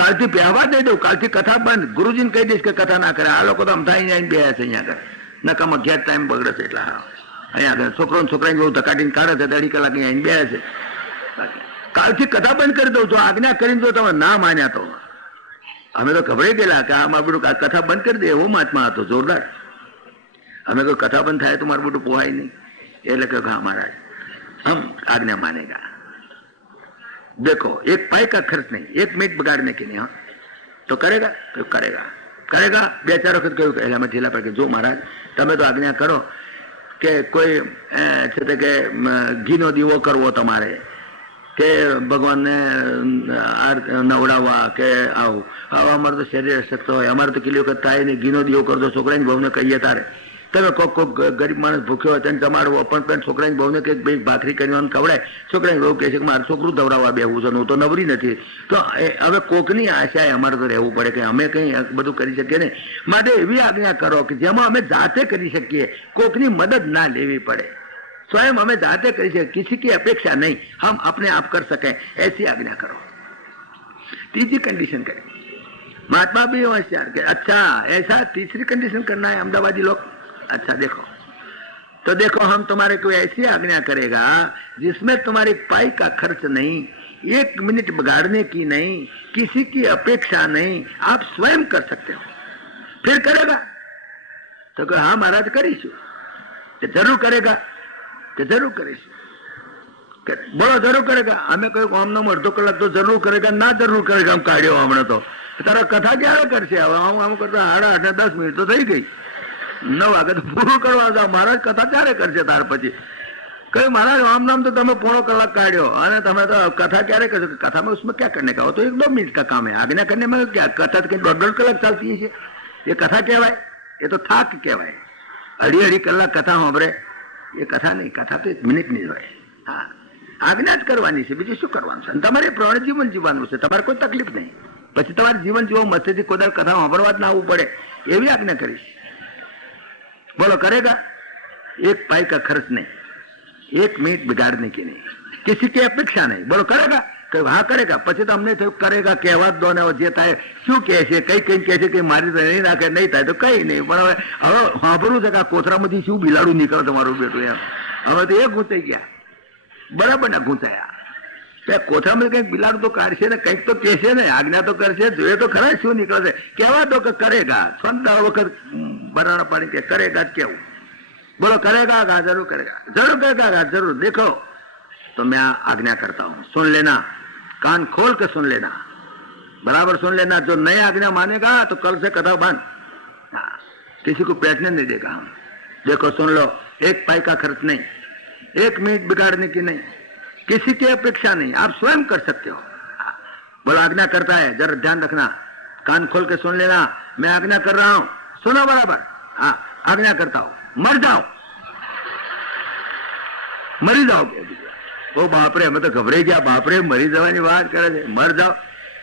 કાલથી પહેવા દઈ દઉં, કાલથી કથા બંધ. ગુરુજીને કહી દઈશ કે કથા ના કરે. આ લોકો તો અમથા અહીંયા બેહ્યા છે, અહીંયા આગળ નકામાં ઘેર ટાઈમ બગડે છે, એટલે અહીંયા આગળ છોકરાને બહુ ધકાટીને કાઢે છે, 2.5 કલાક અહીંયા બેહ્યા છે. કાલથી કથા બંધ કરી દઉં છું, આજ્ઞા કરીને જો તમે ના માન્યા તો અમે તો ગભરાઈ ગયેલા કે આ મારું બેટું કથા બંધ કરી દે, એવો મહાત્મા હતો જોરદાર. અમે કોઈ કથા બંધ થાય તો મારું બેટું પોહાય નહીં. એટલે કહ્યું હા મહારાજ હમ આજ્ञा मानेगा. देखो एक पाई का खर्च नहीं, एक मिनट बिगाड़ने की नहीं. हाँ तो करेगा करेगा करेगा. 2-4 वखत કહ્યું એટલે અમે ઢીલા પડી જો મહારાજ તમે તો આજ્ઞા કરો કે કોઈ છે તે કે ઘીનો દીવો કરવો તમારે કે ભગવાનને નવડાવવા કે આવું આવા અમારે તો શરીર અશક્ત હોય. અમારે તો કેટલી વખત થાય નહીં ઘીનો દીવો કરજો છોકરાની બહુને કહીએ તારે તમે કોક ગરીબ માણસ ભૂખ્યો હોય તેને તમારું પણ છોકરાની બહુને કંઈક બે ભાખરી કરીને ખવડાય. છોકરાની બહુ કહે છે કે મારે છોકરું દવડાવવા બેવું છે, હું તો નવરી નથી. તો હવે કોકની આશાએ અમારે તો રહેવું પડે કે અમે કંઈ બધું કરી શકીએ નહીં. માટે એવી આજ્ઞા કરો કે જેમાં અમે જાતે કરી શકીએ, કોકની મદદ ના લેવી પડે. स्वयं हमें जाते कर किसी की अपेक्षा नहीं, हम अपने आप कर सके ऐसी आज्ञा करो. तीसरी कंडीशन करें. महात्मा भी होशियार के अच्छा ऐसा तीसरी कंडीशन करना है अहमदाबादी लोग. अच्छा देखो तो देखो हम तुम्हारे को ऐसी आज्ञा करेगा जिसमें तुम्हारे पाई का खर्च नहीं, 1 मिनट बिगाड़ने की नहीं, किसी की अपेक्षा नहीं, आप स्वयं कर सकते हो. फिर करेगा तो कहो हाँ महाराज करीशु. जरूर करेगा કે જરૂર કરીશું. બોલો જરૂર કરેગા. અમે કહ્યું આમનો અડધો કલાક તો જરૂર કરેગા, ના જરૂર કરેગા આમ કાઢ્યો હમણાં તો. તારા કથા ક્યારે કરશે? હવે હું આમ કરતા 8:30 મિનિટ તો થઈ ગઈ, 9 વાગે તો પૂરું કરવા જાવ. મહારાજ કથા ક્યારે કરશે તાર પછી? કહ્યું મહારાજ આમ નામ તો તમે 1.5 કલાક કાઢ્યો અને તમે તો કથા ક્યારે કરશો? कथा में उसमें क्या करने का हो, तो 1-2 मिनट का काम है. आज्ञा करने में क्या, कथा तो 1.5 કલાક ચાલતી છે. એ કથા કહેવાય? એ તો થાક કહેવાય. 2.5 કલાક કથા સાંભળે એ કથા નહીં. કથા તો 1 મિનિટની જ હોય. હા આજ્ઞા જ કરવાની છે, બીજું શું કરવાનું છે. તમારે પ્રાણ જીવન જીવવાનું છે, તમારે કોઈ તકલીફ નહીં. પછી તમારે જીવન જીવો મસ્તીથી કોઈ કથા સાંભળવા જ ના આવવું પડે એવી આજ્ઞા કરીશ. બોલો કરેગા. 1 પાઈ का खर्च नहीं, 1 मिनट बिगाड़ने की नहीं, किसी की अपेक्षा नहीं. बोलो करेगा. હા કરેગા. પછી તો અમને થયું કરેગા કહેવા જ દો ને જે થાય શું કહે છે, કઈ કહે છે કે મારી તો નહીં નાખે, નહીં થાય તો કઈ નહીં. પણ હવે સાંભળવું છે કે આ કોથરામાંથી શું બિલાડું નીકળે તમારું બેટું એમ. હવે તો એ ગૂંચાઈ ગયા, બરાબર ને ગૂંચાયા. કોથરામાંથી કંઈક બિલાડું તો કાઢશે ને કંઈક તો કહેશે ને, આજ્ઞા તો કરશે, જોઈએ તો ખરા શું નીકળશે. કહેવા દો કે કરેગા. 15 વખત બરાણા પાડી કે કરેગા જ કેવું. બોલો करेगा का जरूर करेगा, जरूर करेगा का जरूर. देखो तो मैं आज्ञा करता हूँ, सुन लेना, कान खोल के सुन लेना, बराबर सुन लेना. जो नई आज्ञा मानेगा तो कल से कथा बंद. किसी को बैठने नहीं देगा हम. देखो सुन लो, 1 पाई का खर्च नहीं, 1 मिनट बिगाड़ने की नहीं, किसी की अपेक्षा नहीं, आप स्वयं कर सकते हो. बोलो आज्ञा करता है, जरा ध्यान रखना, कान खोल के सुन लेना. मैं आज्ञा कर रहा हूँ, सुनो बराबर. हाँ आज्ञा करता हूँ, मर जाओ, मरी जाओगे. ओ बापरे, हमें तो घबराई गया. बापरे मरी जवानी बात करे छे, मर जाओ.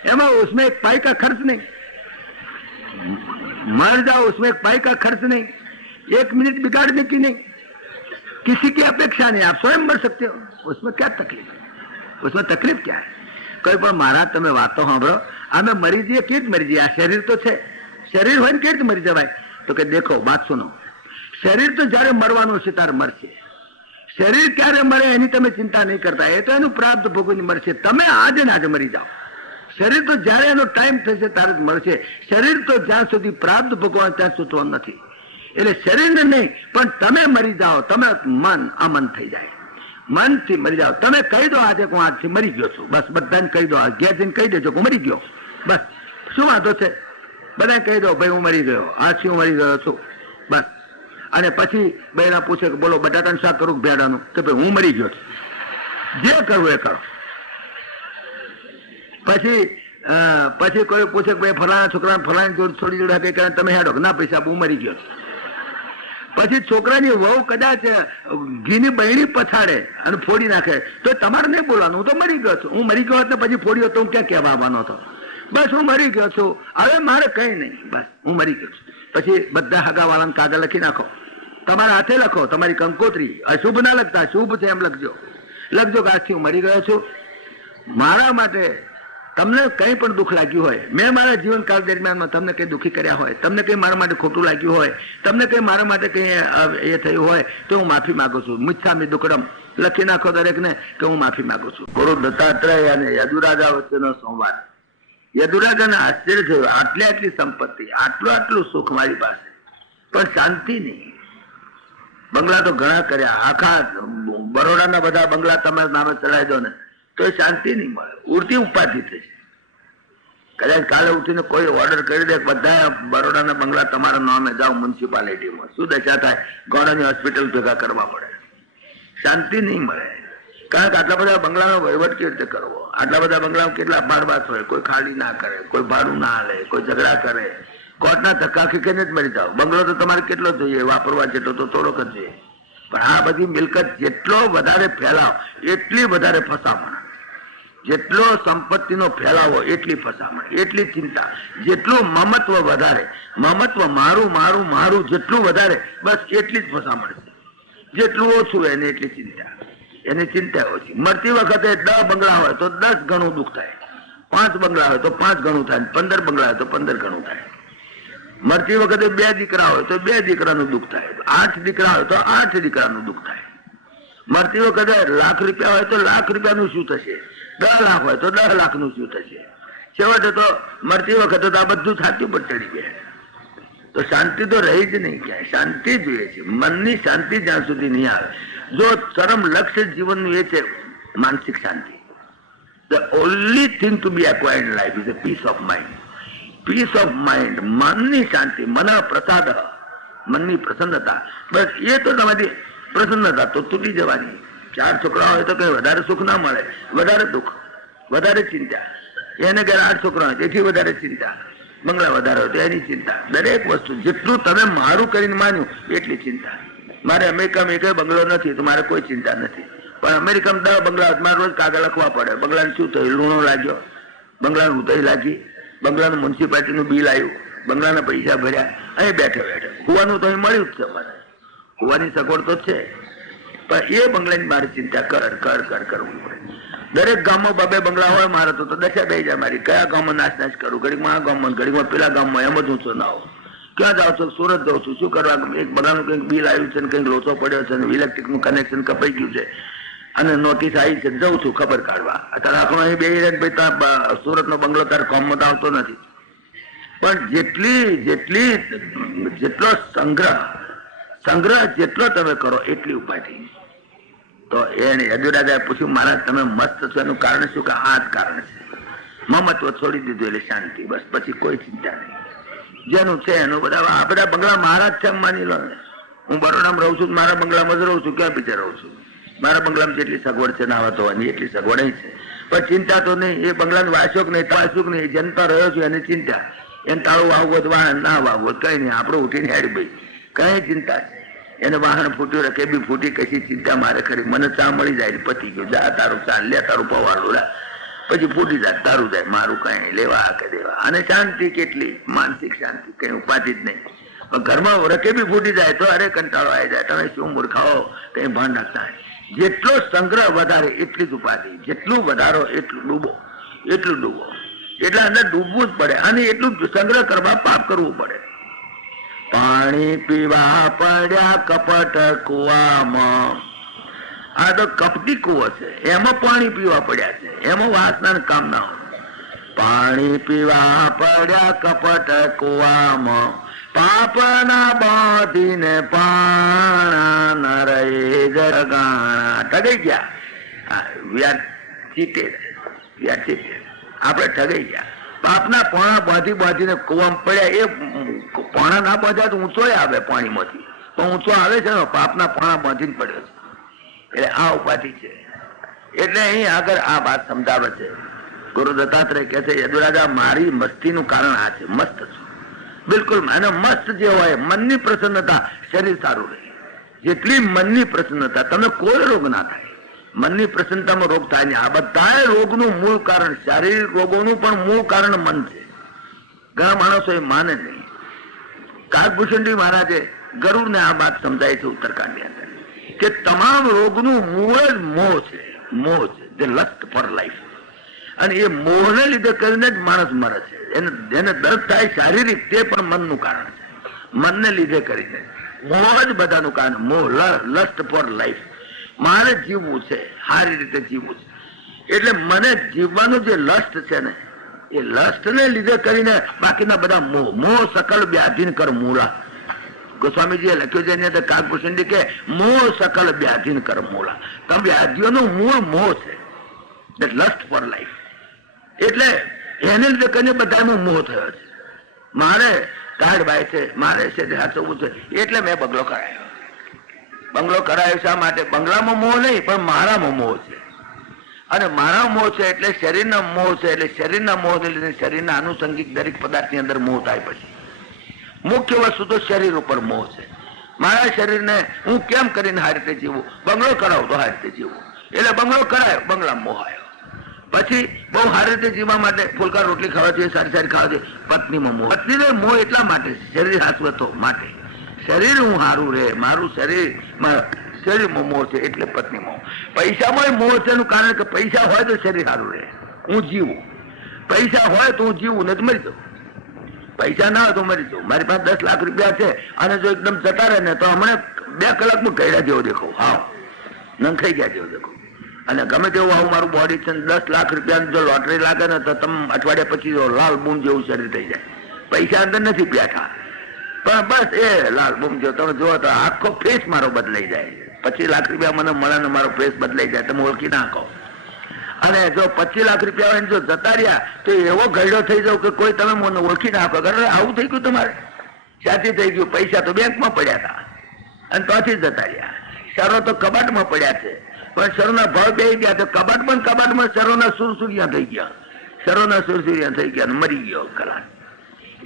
एमा उसमें 1 पाई का खर्च नहीं, मर जाओ उसमें 1 पाई का खर्च नहीं, 1 मिनट बिगाड़ने की नहीं, किसी की अपेक्षा नहीं, आप स्वयं मर सकते हो. उसमें क्या तकलीफ है? उसमें तकलीफ क्या है? कोई પણ મહારાજ તમે વાત તો સાંભળો, અમે મરી જઈએ કેવી મરી જઈએ? આ શરીર તો છે, શરીર હોય ને કેવી રીતે મરી જવાય? તો કે દેખો વાત સુનો, શરીર તો જયારે મરવાનું છે ત્યારે મરશે. શરીર ક્યારે મરે એની તમે ચિંતા નહીં કરતા, એ તો એનું પ્રાપ્ત ભોગવીને મરશે. તમે આજે ને આજે મરી જાઓ. શરીર તો જયારે એનો ટાઈમ થશે ત્યારે જ મરશે. શરીર તો જ્યાં સુધી પ્રાપ્ત ભોગવવાનું ત્યાં સુધી નથી. એટલે શરીરને નહીં પણ તમે મરી જાઓ. તમે મન અમન થઈ જાય, મનથી મરી જાઓ. તમે કહી દો આજે હું આજથી મરી ગયો છું, બસ બધાને કહી દો. ઘેર જઈને કહી દેજો હું મરી ગયો, બસ શું વાંધો છે? બધાને કહી દો ભાઈ હું મરી ગયો, આજથી હું મરી ગયો છું, બસ. અને પછી બહેના પૂછે કે બોલો બટાટાનું શાક કરું ભેડાનું? કે ભાઈ હું મરી ગયો છું, જે કરવું એ કરો. પછી કોઈ પૂછે કે ભાઈ ફલાણા છોકરાને ફલાણી જોડે છોડી જોડે કઈ કરે, તમે હેડો ના પૈસા હું મરી ગયો છું. પછી છોકરાની વહુ કદાચ ઘીની બહેણી પછાડે અને ફોડી નાખે તો તમારે નહીં બોલવાનું, હું તો મરી ગયો છું. હું મરી ગયો હતો પછી ફોડ્યો તો હું ક્યાં કહેવા આવવાનો હતો? બસ હું મરી ગયો છું, હવે મારે કઈ નહીં, બસ હું મરી ગયો છું. પછી બધા હગાવાળાને કાગળ લખી નાખો, તમારા હાથે લખો, તમારી કંકોત્રી. અશુભ ના લખતા, શુભ છે એમ લખજો. લખજો કે આજથી હું મરી ગયો છું. મારા માટે તમને કંઈ પણ દુઃખ લાગ્યું હોય, મેં મારા જીવનકાળ દરમિયાનમાં તમને કંઈ દુઃખી કર્યા હોય, તમને કંઈ મારા માટે ખોટું લાગ્યું હોય, તમને કંઈ મારા માટે કંઈ એ થયું હોય તો હું માફી માંગુ છું. મિચ્છામિ દુક્કડમ લખી નાખો દરેકને કે હું માફી માંગુ છું. ગુરુ દત્તાત્રેય અને યદુરાજા વચ્ચેનો સંવાદ. યદુરાજાને આશ્ચર્ય થયું, આટલી સંપત્તિ, આટલું સુખ મારી પાસે, પણ શાંતિ નહીં. બંગલા તો ઘણા કર્યા, આખા બરોડાના બધા બંગલા તમારા નામે ચડાવી દો ને તો શાંતિ નહીં મળે, ઉડતી ઉપાધિ થશે. કદાચ કાલે ઉઠીને કોઈ ઓર્ડર કરી દે, બધા બરોડાના બંગલા તમારા નામે જાઓ મ્યુનિસિપાલિટીમાં, શું દશા થાય? ગોળાની હોસ્પિટલ ભેગા કરવા પડે, શાંતિ નહીં મળે. કારણ કે આટલા બધા બંગલાનો વહીવટ કેવી રીતે કરવો? આટલા બધા બંગલામાં કેટલા ભાડબાસ હોય, કોઈ ખાલી ના કરે, કોઈ ભાડું ના લે, કોઈ ઝઘડા કરે, કોર્ટના ધક્કા ખીખીને જ મરી જાવ. બંગલો તો તમારે કેટલો જોઈએ, વાપરવા જેટલો તો થોડોક જ જોઈએ. પણ આ બધી મિલકત જેટલો વધારે ફેલાવ એટલી વધારે ફસામણ, જેટલો સંપત્તિનો ફેલાવો એટલી ફસામણ, એટલી ચિંતા. જેટલું મમત્વ વધારે, મમત્વ મારું મારું મારું જેટલું વધારે, બસ એટલી જ ફસામણ છે. જેટલું ઓછું એને એટલી ચિંતા, એની ચિંતા ઓછી. મરતી વખતે 10 બંગલા હોય તો 10 ગણું દુઃખ થાય, 5 બંગલા હોય તો 5 ગણું થાય, 15 બંગલા હોય તો 15 ગણું થાય. મરતી વખતે 2 દીકરા હોય તો 2 દીકરાનું દુઃખ થાય, 8 દીકરા હોય તો 8 દીકરાનું દુઃખ થાય. મરતી વખતે લાખ રૂપિયા હોય તો લાખ રૂપિયાનું શું થશે? 10 લાખ હોય તો 10 લાખનું શું થશે? છેવટે તો મરતી વખતે તો આ બધું છાતી પર ચડી ગયા. તો શાંતિ તો રહી જ નહીં ક્યાંય. શાંતિ જોઈએ છે, મનની શાંતિ જ્યાં સુધી નહીં આવે. જો ચરમ લક્ષ્ય જીવનનું એ છે માનસિક શાંતિ. The only thing to be acquired in life is a peace of mind. Peace of mind, મનની શાંતિ, મન પ્રસાદ, મનની પ્રસન્નતા. બસ એ તો તમારી પ્રસન્નતા તો તૂટી જવાની. 4 છોકરા હોય તો કઈ વધારે સુખ ના મળે, વધારે દુઃખ, વધારે ચિંતા. એને ઘરે 8 છોકરા હોય તેથી વધારે ચિંતા, બંગલા વધારે હોય તો એની ચિંતા. દરેક વસ્તુ જેટલું તમે મારું કરીને માન્યું એટલી ચિંતા. મારે અમેરિકામાં એક બંગલો નથી તો મારે કોઈ ચિંતા નથી, પણ અમેરિકામાં 10 બંગલા મારે રોજ કાગળ લખવા પડે. બંગલાને શું થયું? લૂણો લાગ્યો, બંગલાનું ઉતરી લાગી, બંગલાનું મ્યુનિસિપાલિટીનું બિલ આવ્યું, બંગલાના પૈસા ભર્યા, અહીં બેઠે હોવાનું તો અહીં મળ્યું જ છે. મને હોવાની સગવડ તો છે, પણ એ બંગલાની મારે ચિંતા કરવું પડે. દરેક ગામમાં 2 બંગલા હોય મારે તો દશા બે જાય મારી. કયા ગામમાં નાશ કરું? ઘડીમાં આ ગામમાં, ઘડીમાં પેલા ગામમાં, એમ જ હું છો ના આવું. ક્યાં જાઉં છું? સુરત જાઉં છું. શું કરવા? એક બંગલાનું કંઈક બિલ આવ્યું છે, કંઈક લોચો પડ્યો છે, ઇલેક્ટ્રિકનું કનેક્શન કપાઈ ગયું છે અને નોટિસ આવી છે, જઉં છું ખબર કાઢવા. અત્યારે આપણો અહીં બે સુરતનો બંગલો તારે કોમમાં તો આવતો નથી. પણ જેટલો સંગ્રહ જેટલો તમે કરો એટલી ઉપાધિ. તો એને યદુરાજાએ પૂછ્યું, મહારાજ તમે મસ્ત છો એનું કારણ શું? કે આ જ કારણ છે. મમત્વ છોડી દીધું એટલે શાંતિ, બસ પછી કોઈ ચિંતા નહીં. જેનું છે એનું આ બધા બંગલા મહારાજ છે માની લો ને. હું બરોડામાં રહું છું, મારા બંગલામાં જ રહું છું, ક્યાં બીજે રહું છું? મારા બંગલામાં જેટલી સગવડ છે નાવા ધોવાની એટલી સગવડ અહીં છે, પણ ચિંતા તો નહીં. એ બંગલાને વાસ્યોક નહીં, વાસ્યુક નહીં, જનતા રહ્યો છું એની ચિંતા. એને તાળું વાવવું વાહન ના વાવવું કઈ નહીં, આપણે ઉઠીને હેડ ભાઈ કઈ ચિંતા છે? એને વાહન ફૂટ્યું, રકેબી ફૂટી, કશી ચિંતા મારે ખરી? મને ચા મળી જાય પતી ગયું, જા તારું ચા લે, તારું પવાડું લે, પછી ફૂટી જાય તારું જાય, મારું કઈ લેવા કે દેવા. અને શાંતિ કેટલી? માનસિક શાંતિ, કઈ ઉપાધિ જ નહીં. પણ ઘરમાં રકેબી ફૂટી જાય તો અરે કંટાળો આવી જાય, તમે શું મૂર્ખાઓ, કઈ ભાન રાખતા. જેટલો સંગ્રહ વધારે એટલી જ ઉપાધિ, જેટલું વધારો એટલું ડૂબો, એટલું ડૂબો, એટલે અંદર ડૂબવું જ પડે. અને એટલું સંગ્રહ કરવા પાપ કરવું પડે. પાણી પીવા પડ્યા કપટ કુવામાં. આ તો કપટી કુવો છે, એમાં પાણી પીવા પડ્યા છે, એમાં વાસના કામ ના હોય. પાણી પીવા પડ્યા કપટ કુવામાં, પાપના બાંધીને પાણા ન રહે જગાણા. ઠગાઈ ગયા, આપણે ઠગાઈ ગયા. પાપના પોણા બાંધીને કુવામાં પડ્યા. એ પોણા ના બાંધ્યા તો ઊંચો આવે પાણીમાંથી, પણ ઊંચો આવે છે ને, પાપના પોણા બાંધીને પડ્યો છે. એટલે આ ઉપાધિ છે. એટલે અહીં આગળ આ વાત સમજાવે છે. ગુરુ દત્તાત્રેય કહે છે, યદુરાજા મારી મસ્તીનું કારણ આ છે, મસ્ત છું બિલકુલ. અને મસ્ત જે હોય, મનની પ્રસન્નતા, શરીર સારું રહે. જેટલી મનની પ્રસન્નતા, તમને કોઈ રોગ ના થાય. મનની પ્રસન્નતામાં રોગ થાય નહીં. આ બધા રોગનું મૂળ કારણ, શારીરિક રોગોનું પણ મૂળ કારણ મન છે. ઘણા માણસો એ માને નહીં. કાગભૂષણજી મહારાજે ગરુડને આ વાત સમજાય છે ઉત્તરકાંડની અંદર, કે તમામ રોગનું મૂળ જ મોહ છે. મોહ છે, જે લસ્ટ ફોર લાઈફ. અને એ મોહને લીધે કરીને જ માણસ મરે છે. એને દર્દ થાય શારીરિક, તે પણ મનનું કારણ છે. મનને લીધે કરીને મોહ જ બધાનું કારણ. મોહ, લસ્ટ ફોર લાઈફ. મારે જીવવું છે, સારી રીતે જીવવું છે. એટલે મને જીવવાનું જે લસ્ટ છે ને, એ લસ્ટ ને લીધે કરીને બાકીના બધા મોહ. મોહ સકલ વ્યાધિન કર મૂળા. ગોસ્વામીજીએ લખ્યું છે એની અંદર કાગભૂષણજી કે મોહ સકલ વ્યાધિન કર મૂળા. તમે વ્યાધિઓનું મૂળ મોહ છે, લસ્ટ ફોર લાઈફ. એટલે એને લીધે કરીને બધાનો મોહ થયો છે. મારે કાર્ડ બાય છે, મારે છે સાચવવું છે, એટલે મેં બંગલો કરાયો. બંગલો કરાયો શા માટે? બંગલામાં મોહ નહીં, પણ મારામાં મોહ છે. અને મારા મોહ છે એટલે શરીરના મોહ છે. એટલે શરીરના મોહને લીધે શરીરના આનુષંગિક દરેક પદાર્થની અંદર મોહ થાય. પછી મુખ્ય વસ્તુ તો શરીર ઉપર મોહ છે. મારા શરીરને હું કેમ કરીને આ રીતે જીવું? બંગલો કરાવું તો આ રીતે જીવું. એટલે બંગલો કરાયો, બંગલામાં મોહ આવ્યો. પછી બહુ સારી રીતે જીવવા માટે ફુલકા રોટલી ખાવા જોઈએ, સારી સારી ખાવા જોઈએ, પત્નીમાં મોહ. પત્નીને મોહ એટલા માટે, શરીર હાચવતો માટે. શરીર હું સારું રહે, મારું શરીરમાં મોહ છે એટલે પત્ની મોહ. પૈસામાં મોહ છે એનું કારણ કે પૈસા હોય તો શરીર સારું રહે, હું જીવું. પૈસા હોય તો હું જીવું, ને તો મરી જાઉં. પૈસા ના હોય તો મરી જાઉં. મારી પાસે 10 લાખ રૂપિયા છે અને જો એકદમ જતા રહે ને તો હમણાં 2 કલાકમાં ગયડા જેવો દેખો, હા નંખાઈ ગયા જેવો દેખો. અને ગમે તેવું આવું મારું બોડી છે, 10 લાખ રૂપિયાની જો લોટરી લાગે ને તો તમે અઠવાડિયા પછી લાલ બૂમ જેવું શરીર થઈ જાય. પૈસા અંદર નથી બેઠા, પણ બસ એ લાલ બૂમ જેવો તમે જુઓ તો આખો ફેસ મારો બદલાઈ જાય. 25 લાખ રૂપિયા મને મળે ને મારો ફેસ બદલાઈ જાય, તમે ઓળખી નાખો. અને જો 25 લાખ રૂપિયા હોય જો જતા રહ્યા તો એવો ગયડો થઈ જાવ કે કોઈ તમે મને ઓળખી નાખો. આવું થઈ ગયું તમારે, ક્યાંથી થઈ ગયું? પૈસા તો બેંકમાં પડ્યા હતા અને ત્યાંથી જતા રહ્યા. શરો તો કબાટમાં પડ્યા છે, પણ શરોના ભાવ બે ગયા તો કબાટમાં શરોના સુરસુરિયા થઈ ગયા. શરોના સુરસુરિયા થઈ ગયા, મરી ગયો કલાક.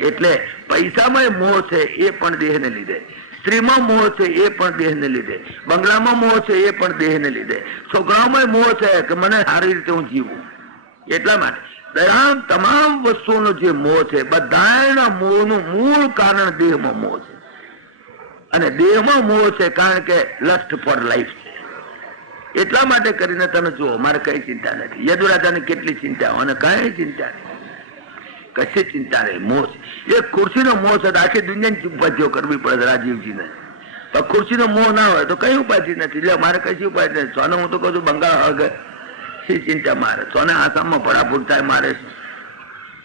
એટલે પૈસામાં મોહ છે એ પણ દેહને લીધે, સ્ત્રીમાં મોહ છે એ પણ દેહને લીધે, બંગલામાં મોહ છે એ પણ દેહને લીધે, છોકરાઓમાં મોહ છે કે મને સારી રીતે હું જીવું. એટલા માટે તમામ વસ્તુઓનો જે મોહ છે, બધાના મોહનું મૂળ કારણ દેહમાં મોહ છે. અને દેહમાં મોહ છે કારણ કે લસ્ટ ફોર લાઈફ છે. એટલા માટે કરીને તમે જુઓ, મારે કઈ ચિંતા નથી. યદુરાજાને કેટલી ચિંતા, અને કઈ ચિંતા નહીં, કશી ચિંતા નહીં. મોહ છે એ ખુરશીનો મોહ છે. આખી દુનિયાની ઉપાધિઓ કરવી પડે રાજીવજીને. પણ ખુરશીનો મોહ ના હોય તો કઈ ઉપાધિ નથી. એટલે મારે કશી ઉપાધિ નથી. સોને હું તો કહું છું બંગાળ હગે શી ચિંતા મારે? સોને આસામમાં ભડાફૂટ થાય મારે,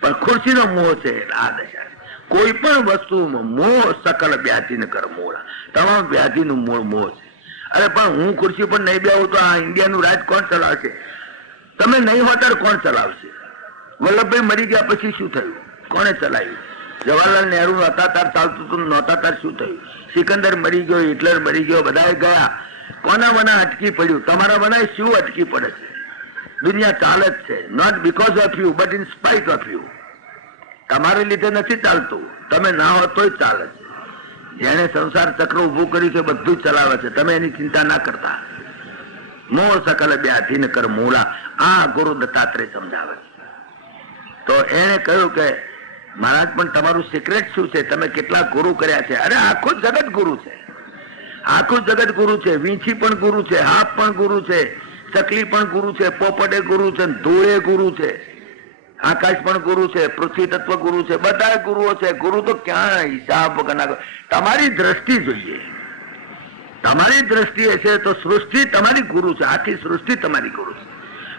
પણ ખુરશીનો મોહ છે. આ દશા કોઈ પણ વસ્તુમાં મોહ સકલ વ્યાધિને કર મૂળા. તમામ વ્યાધિનું મૂળ મોહ છે. અરે પણ હું ખુરશી પર નહીં બેહું તો આ ઇન્ડિયાનું રાજ કોણ ચલાવશે? તમે નહીં હોતા કોણ ચલાવશે? વલ્લભભાઈ મરી ગયા પછી શું થયું? કોણે ચલાવ્યું? જવાહરલાલ નહેરુ હતા તાર ચાલતું હતું, નહોતા તાર શું થયું? સિકંદર મરી ગયો, હિટલર મરી ગયો, બધા ગયા. કોના વના અટકી પડ્યું? તમારા વના શું અટકી પડે છે? દુનિયા ચાલે જ છે, not because of you but in spite of you. તમારે લીધે નથી ચાલતું, તમે ના હો તોય ચાલે છે. જેને સંસાર ચક્ર ઉભું કર્યું છે બધું જ ચલાવે છે, તમે એની ચિંતા ના કરતા. મોહ સકલ વ્યાધિન કર મૂળા, આ ગુરુ દત્તાત્રેય સમજાવે છે. તો એને કહ્યું કે મહારાજ પણ તમારું સિક્રેટ શું છે? તમે કેટલા ગુરુ કર્યા છે? અરે આખું જગત ગુરુ છે, આખું જગત ગુરુ છે. વીંછી પણ ગુરુ છે, હાપ પણ ગુરુ છે, ચકલી પણ ગુરુ છે, પોપટે ગુરુ છે, ધૂળે ગુરુ છે, આકાશ પણ ગુરુ છે, પૃથ્વી તત્વ ગુરુ છે, બધા ગુરુઓ છે. ગુરુ તો ક્યાં હિસાબ વગરના. તમારી દ્રષ્ટિ જોઈએ, તમારી દ્રષ્ટિ હશે તો સૃષ્ટિ તમારી ગુરુ છે, આખી સૃષ્ટિ તમારી ગુરુ છે.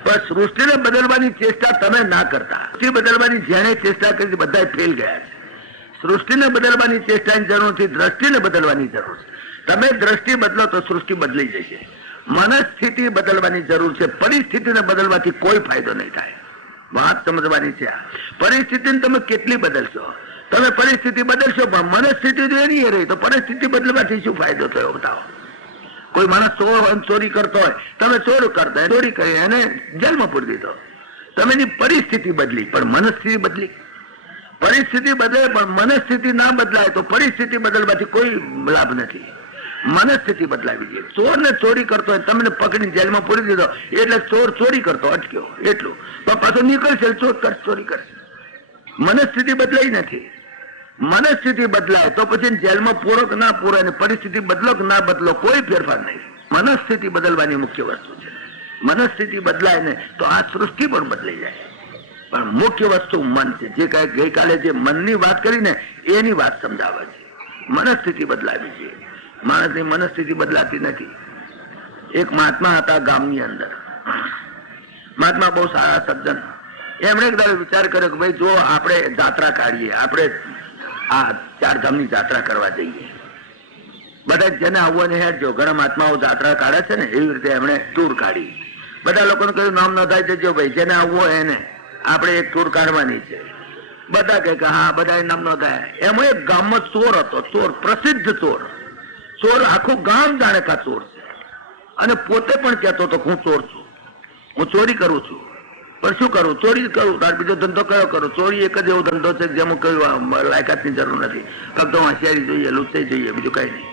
પણ સૃષ્ટિને બદલવાની ચેષ્ટા તમે ના કરતા. સૃષ્ટિ બદલવાની જેને ચેષ્ટા કરી બધા ફેલ ગયા છે. સૃષ્ટિને બદલવાની ચેષ્ટાની જરૂર નથી, દ્રષ્ટિને બદલવાની જરૂર છે. તમે દ્રષ્ટિ બદલો તો સૃષ્ટિ બદલાઈ જશે. મનસ્થિતિ બદલવાની જરૂર છે. પરિસ્થિતિને બદલવાથી કોઈ ફાયદો નહીં થાય. વાત સમજવાની છે. પરિસ્થિતિને તમે કેટલી બદલશો? તમે પરિસ્થિતિ બદલશો પણ મનસ્થિતિ જો એની રહી તો પરિસ્થિતિ બદલવાથી શું ફાયદો થયો? બતાવો. કોઈ માણસ ચોરી કરતો હોય, તમે ચોર કરતા ચોરી કરી એને જેલમાં પૂરી દીધો, તમે એની પરિસ્થિતિ બદલી પણ મનસ્થિતિ બદલી. પરિસ્થિતિ બદલે પણ મનસ્થિતિ ના બદલાય તો પરિસ્થિતિ બદલવાથી કોઈ લાભ નથી. મનસ્થિતિ બદલાવી જોઈએ. ચોર ને ચોરી કરતો હોય તમને પકડીને જેલમાં પૂરી દીધો એટલે ચોર ચોરી કરતો અટક્યો એટલું, તો પાછો નીકળશે ચોરી કરશે. મનસ્થિતિ બદલાઈ નથી. મનસ્થિતિ બદલાય તો પછી જેલમાં પૂરો કે ના પૂરો, અને પરિસ્થિતિ બદલો કે ના બદલો કોઈ ફેરફાર નહીં. મનસ્થિતિ બદલવાની મુખ્ય વસ્તુ છે. મનસ્થિતિ બદલાય ને તો આ સૃષ્ટિ પણ બદલાઈ જાય. પણ મુખ્ય વસ્તુ મન છે. જે કઈ ગઈકાલે જે મનની વાત કરી ને એની વાત સમજાવે છે. મનસ્થિતિ બદલાવી છે. માણસની મનસ્થિતિ બદલાતી નથી. એક મહાત્મા હતા ગામની અંદર. મહાત્મા બહુ સારા સજ્જન. એમણે એક દાડો વિચાર કર્યો કે ભાઈ જો આપણે જાત્રા કાઢીએ, આપણે આ 4 ધામની જાત્રા કરવા જઈએ, બધા જેને આવવાને હેડજો, ઘણા મહાત્માઓ જાત્રા કાઢે છે ને એવી રીતે એમણે ટૂર કાઢી. બધા લોકોને કહ્યું નામ નોંધાઈ જજો ભાઈ, જેને આવવું હોય એને આપણે એક ટૂર કાઢવાની છે. બધા કે હા, બધા નામ નોંધાયા. એમાં એક ગામમાં ચોર હતો, ચોર, પ્રસિદ્ધ ચોર. ચોર આખું ગામ જાણે કા ચોર છે, અને પોતે પણ કહેતો હતો હું ચોર છું, હું ચોરી કરું છું, પણ શું કરું, ચોરી કરું, તાર બીજો ધંધો કયો કરું? ચોરી એક જ એવો ધંધો છે જેમાં કયું લાયકાતની જરૂર નથી, ફક્ત હોશિયારી જોઈએ, લુચ્ચાઈ જોઈએ, બીજું કઈ નહીં.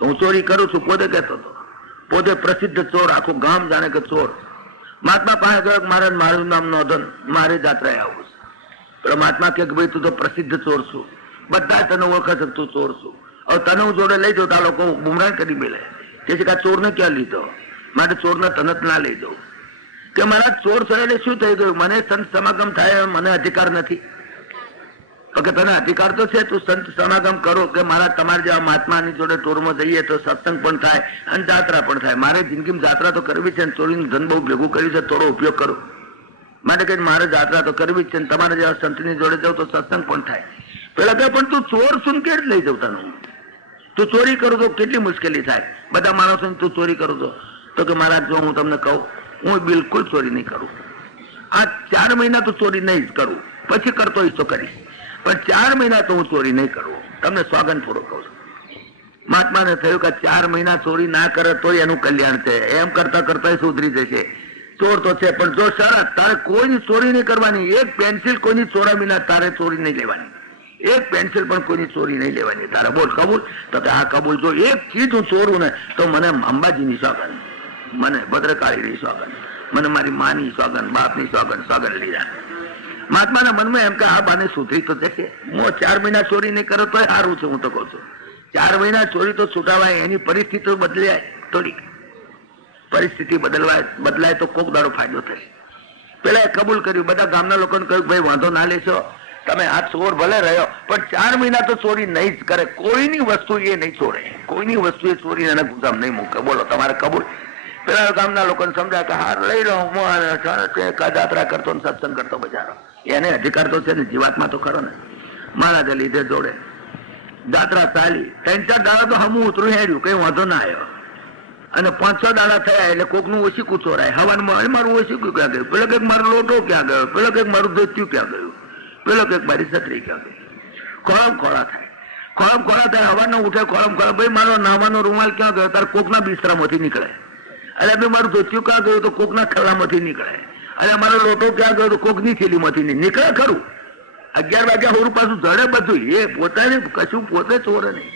હું ચોરી કરું છું પોતે કહેતો હતો. પોતે પ્રસિદ્ધ ચોર, આખું ગામ જાણે કે ચોર. મહાત્મા પાસે ગયો, મારે મારું નામ નોંધન, મારે જાત્રાએ આવવું છે. પેલો મહાત્મા કે ભાઈ તું તો પ્રસિદ્ધ ચોર છું, બધા તને ઓળખે છે તું ચોર છું, હવે તને હું જોડે લઈ જાઉં તો આ લોકો બુમરાણ કરી મેલે કે છે કે આ ચોરને ક્યાં લીધો, માટે ચોરને તને જ ના લઈ જાઉં. કે મારા ચોર છે એટલે શું થઈ ગયું, મને સંત સમાગમ થાય મને અધિકાર નથી. તો કે તને અધિકાર તો છે, તું સંત સમાગમ કરો, કે મારા તમારા જેવા મહાત્માની જોડે ટૂરમાં જઈએ તો સત્સંગ પણ થાય અને જાત્રા પણ થાય. મારે જિંદગીમાં જાત્રા તો કરવી છે, ચોરીનું ધન બહુ ભેગું કર્યું છે, થોડો ઉપયોગ કરો માટે કે મારે જાત્રા તો કરવી જ છે, તમારા જેવા સંતની જોડે જાઉં તો સત્સંગ પણ થાય. પેલા કે પણ તું ચોર છું કેવી લઈ જાઉં તને, તું ચોરી કરું તો કેટલી મુશ્કેલી થાય, બધા માણસો તું ચોરી કરું તો કે મહારાજ જો હું તમને કહું, હું બિલકુલ ચોરી નહીં કરું. આ 4 મહિના તો ચોરી નહીં જ કરું, પછી કરતો ઈચ્છો કરીશ, પણ 4 મહિના તો હું ચોરી નહીં કરું, તમને સ્વાગન થોડો કહું છું. મહાત્માને થયું કે 4 મહિના ચોરી ના કરે તો એનું કલ્યાણ છે, એમ કરતા કરતા સુધરી જશે. ચોર તો છે પણ જો શરત, તારે કોઈની ચોરી નહીં કરવાની, એક પેન્સિલ કોઈની ચોરા વિના તારે ચોરી નહીં લેવાની, એક પેન્સિલ પણ કોઈની ચોરી નહીં લેવાની તારે. બોલ કબૂલ? તો કે હા કબૂલ. જો એક ચીજ હું ચોરું ને તો મને અંબાજીની સોગન, મને ભદ્રકાળીની સોગન, મને મારી માની સોગન, બાપની સોગન, સોગન લીધા. મહાત્માના મનમાં એમ કે આ બાને સુધરી તો જશે, હું 4 મહિના ચોરી નહીં કરો તો સારું છે. હું તો કઉ છું 4 મહિના ચોરી તો છૂટાવાય, એની પરિસ્થિતિ બદલાય, થોડીક પરિસ્થિતિ બદલાય તો કોક દાડો ફાયદો થશે. પેલા કબૂલ કર્યું, બધા ગામના લોકોને કહ્યું ભાઈ વાંધો ના લેશો, તમે આ ચોર ભલે રહ્યો પણ 4 મહિના તો ચોરી નહીં જ કરે, કોઈની વસ્તુ એ નહીં ચોરે, કોઈની વસ્તુ એ ચોરી એના ગુજામ નહીં મૂકે. બોલો તમારે કબૂલ? પેલા ગામના લોકોને સમજાય કે હાર લઈ લો, હું જાત્રા કરતો સત્સંગ કરતો બજારો, એને અધિકાર તો છે ને, જીવાતમાં તો ખરો ને. મહારાજે લીધે જોડે જાત્રા ચાલી, 3-4 દાડા તો હમું ઉતરું હેડ્યું, કઈ વાંધો ના આવ્યો. અને 5-6 દાડા થયા એટલે કોકનું ઓછીકું ચોરાય. હવાનમાં મારું ઓછીકું ક્યાં ગયું, પેલો કંઈક મારો લોટો ક્યાં ગયો, પેલો કંઈક મારું ધોત્યું ક્યાં ગયું, પેલો કંઈક મારી છત્રી ક્યાં ગઈ. ખોળમ ખોળા થાય, ખોળમ ખોળા થાય. હવાનો ઉઠે ખોળમ ખોળા, ભાઈ મારો નાવાનો રૂમાલ ક્યાં ગયો, તારે કોકના બિસ્તરામાંથી નીકળે. એટલે ભાઈ મારું ધોત્યું ક્યાં ગયું તો કોકના ખલ્લામાંથી નીકળે. અને મારો લોટો ક્યાં ગયો તો કોકની થેલીમાંથી નીકળે. ખરું 11 વાગ્યા હોરું પાછું જડે બધું, એ પોતાને કશું પોતે ચોરે નહીં,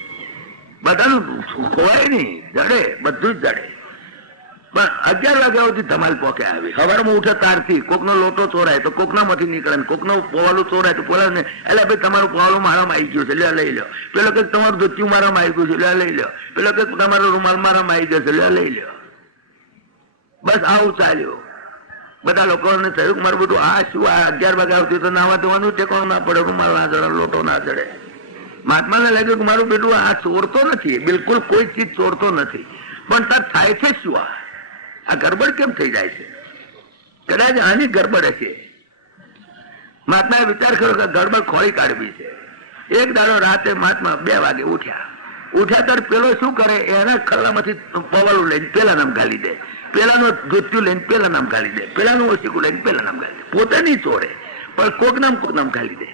બધાનું ખોવાય નહીં, જડે બધું જ જડે. પણ 11 વાગ્યા સુધી ધમાલ પોકે આવી. સવારમાં ઉઠે તારથી કોકનો લોટો ચોરાય તો કોકનામાંથી નીકળે, કોકનો પોવાલું ચોરાય તો પોલા ને એટલે ભાઈ તમારું પોવાલું મારામાં આવી ગયું છે લે લઈ લો, પેલો કંઈક તમારું ધોતિયું મારામાં આવી ગયું છે લે લઈ લો, પેલો કંઈક તમારો રૂમાલ મારામાં આવી ગયો છે લે લઈ લો. બસ આવું ચાલ્યું. બધા લોકોને થયું કે મારું બધું આ શું, આ 11 વાગ્યા સુધી તો નાવા ધોવાનું ટેકો ના પડે, રૂમાલ ના ચડે, લોટો ના ચડે. મહાત્માને લાગ્યું કે મારું બેટું આ ચોરતો નથી, બિલકુલ કોઈ ચીજ ચોરતો નથી, પણ તાર થાય છે શું, આ ગરબડ કેમ થઈ જાય છે? કદાચ આની ગરબડ હશે. મહાત્માએ વિચાર કર્યો કે ગરબડ ખોળી કાઢવી છે. એક દાડો રાતે મહાત્મા 2 વાગે ઉઠ્યા ત્યારે પેલો શું કરે, એના ખલ્લામાંથી પવાલું લઈને પેલા નામ ગાલી દે, પેલાનું ધોતિયું લઈને પેલા નામ ગાલી દે, પેલાનું ઓછીકું લઈને પેલા નામ ગાલી દે. પોતે નહીં ચોરે પણ કોક નામ ગાલી દે.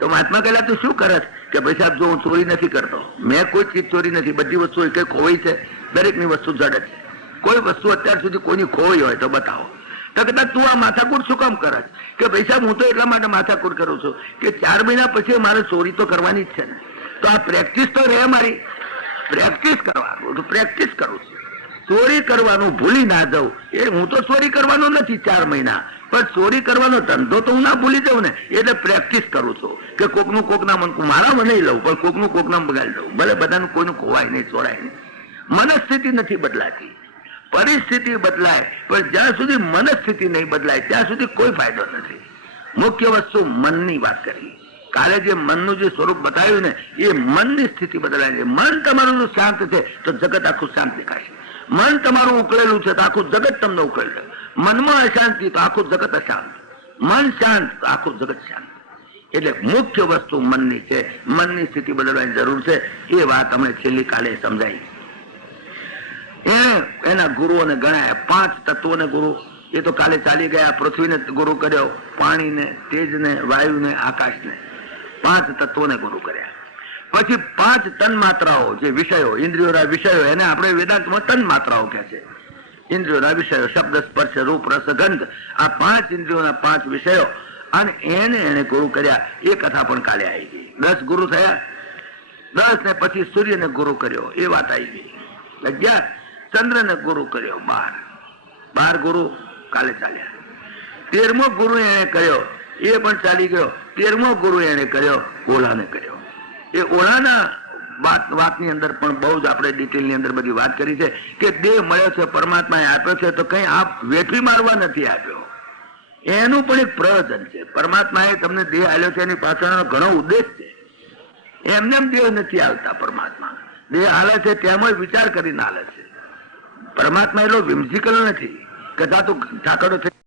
તો મહાત્મા કહેલા તું શું કરસ? કે ભાઈ સાહેબ જો હું ચોરી નથી કરતો, મેં કોઈ ચીજ ચોરી નથી, બધી વસ્તુ એક ખોવાઈ છે, દરેકની વસ્તુ જડે છે. કોઈ વસ્તુ અત્યાર સુધી કોઈની ખોવાઈ હોય તો બતાવો. તો કદાચ તું આ માથાકૂટ શું કામ કરસ? કે ભાઈ સાહેબ હું તો એટલા માટે માથાકૂટ કરું છું કે 4 મહિના પછી મારે ચોરી તો કરવાની જ છે ને, તો આ પ્રેક્ટિસ તો રહે મારી, પ્રેક્ટિસ કરવાનું તો પ્રેક્ટિસ કરું છું. ચોરી કરવાનું ભૂલી ના જાઉં, એ હું તો ચોરી કરવાનું નથી 4 મહિના, પણ ચોરી કરવાનો ધંધો તો હું ના ભૂલી જાઉં ને, એટલે પ્રેક્ટિસ કરું છું કે કોકનું કોકના મન મારા મને લઉં પણ કોકનું કોકના બગાડી દઉં, ભલે બધાનું કોઈનું ખોવાય નહીં, ચોરાય નહીં. મનસ્થિતિ નથી બદલાતી, પરિસ્થિતિ બદલાય, પણ જ્યાં સુધી મનસ્થિતિ નહીં બદલાય ત્યાં સુધી કોઈ ફાયદો નથી. મુખ્ય વસ્તુ મનની વાત કરી. કાલે જે મનનું જે સ્વરૂપ બતાવ્યું ને, એ મનની સ્થિતિ બદલાય છે. મન તમારું શાંત છે તો જગત આખું શાંત દેખાશે. મન તમારું ઉકળેલું છે તો આખું જગત તમને ઉકળે. મનમાં અશાંતિ તો આખું જગત અશાંત. મન શાંત, આખું જગત શાંત. એટલે મુખ્ય વસ્તુ મનની છે. મનની સ્થિતિ બદલવાની જરૂર છે. એ વાત અમને છેલ્લી કાલે સમજાઈ. એના ગુરુઓને ગણાયા, 5 તત્વોને ગુરુ. એ તો કાલે ચાલી ગયા. પૃથ્વીને ગુરુ કર્યો, પાણીને, તેજને, વાયુને, આકાશને, 5 તત્વોને ગુરુ કર્યા. પછી 5 તન માત્રાઓ, જે વિષયો, ઇન્દ્રિયોના વિષયો, એને આપણે વેદાંતમાં તન માત્રાઓ કહે છે. ઇન્દ્રિયોના વિષયો, શબ્દ, સ્પર્શ, રૂપ, રસ, ગંધ, આ 5 ઇન્દ્રિયોના 5 વિષયો, અને એને ગુરુ કર્યા. એ કથા પણ કાલે આવી ગઈ. 10 ગુરુ થયા. 10 ને પછી સૂર્યને ગુરુ કર્યો, એ વાત આવી ગઈ. 11 ચંદ્રને ગુરુ કર્યો. 12 ગુરુ કાલે ચાલ્યા. 13મો ગુરુ એને કર્યો, એ પણ ચાલી ગયો. 13મો ગુરુ એને કર્યો, ઓલાને કર્યો. એ ઓલાના વાતની અંદર પણ બહુ જ આપણે ડિટેલની અંદર બધી વાત કરી છે કે દેહ મળ્યો છે, પરમાત્માએ આપ્યો છે, તો કઈ આ વેઠવી મારવા નથી આપ્યો. એનું પણ એક પ્રયોજન છે. પરમાત્માએ તમને દેહ આપ્યો છે, એની પાછળનો ઘણો ઉદ્દેશ છે. એમને એમ દેહ નથી આવતા. પરમાત્મા દેહ હાલે છે તેમાં વિચાર કરીને હાલે છે. પરમાત્મા એટલો વિમઝિકલ નથી કે તું ઠાકડો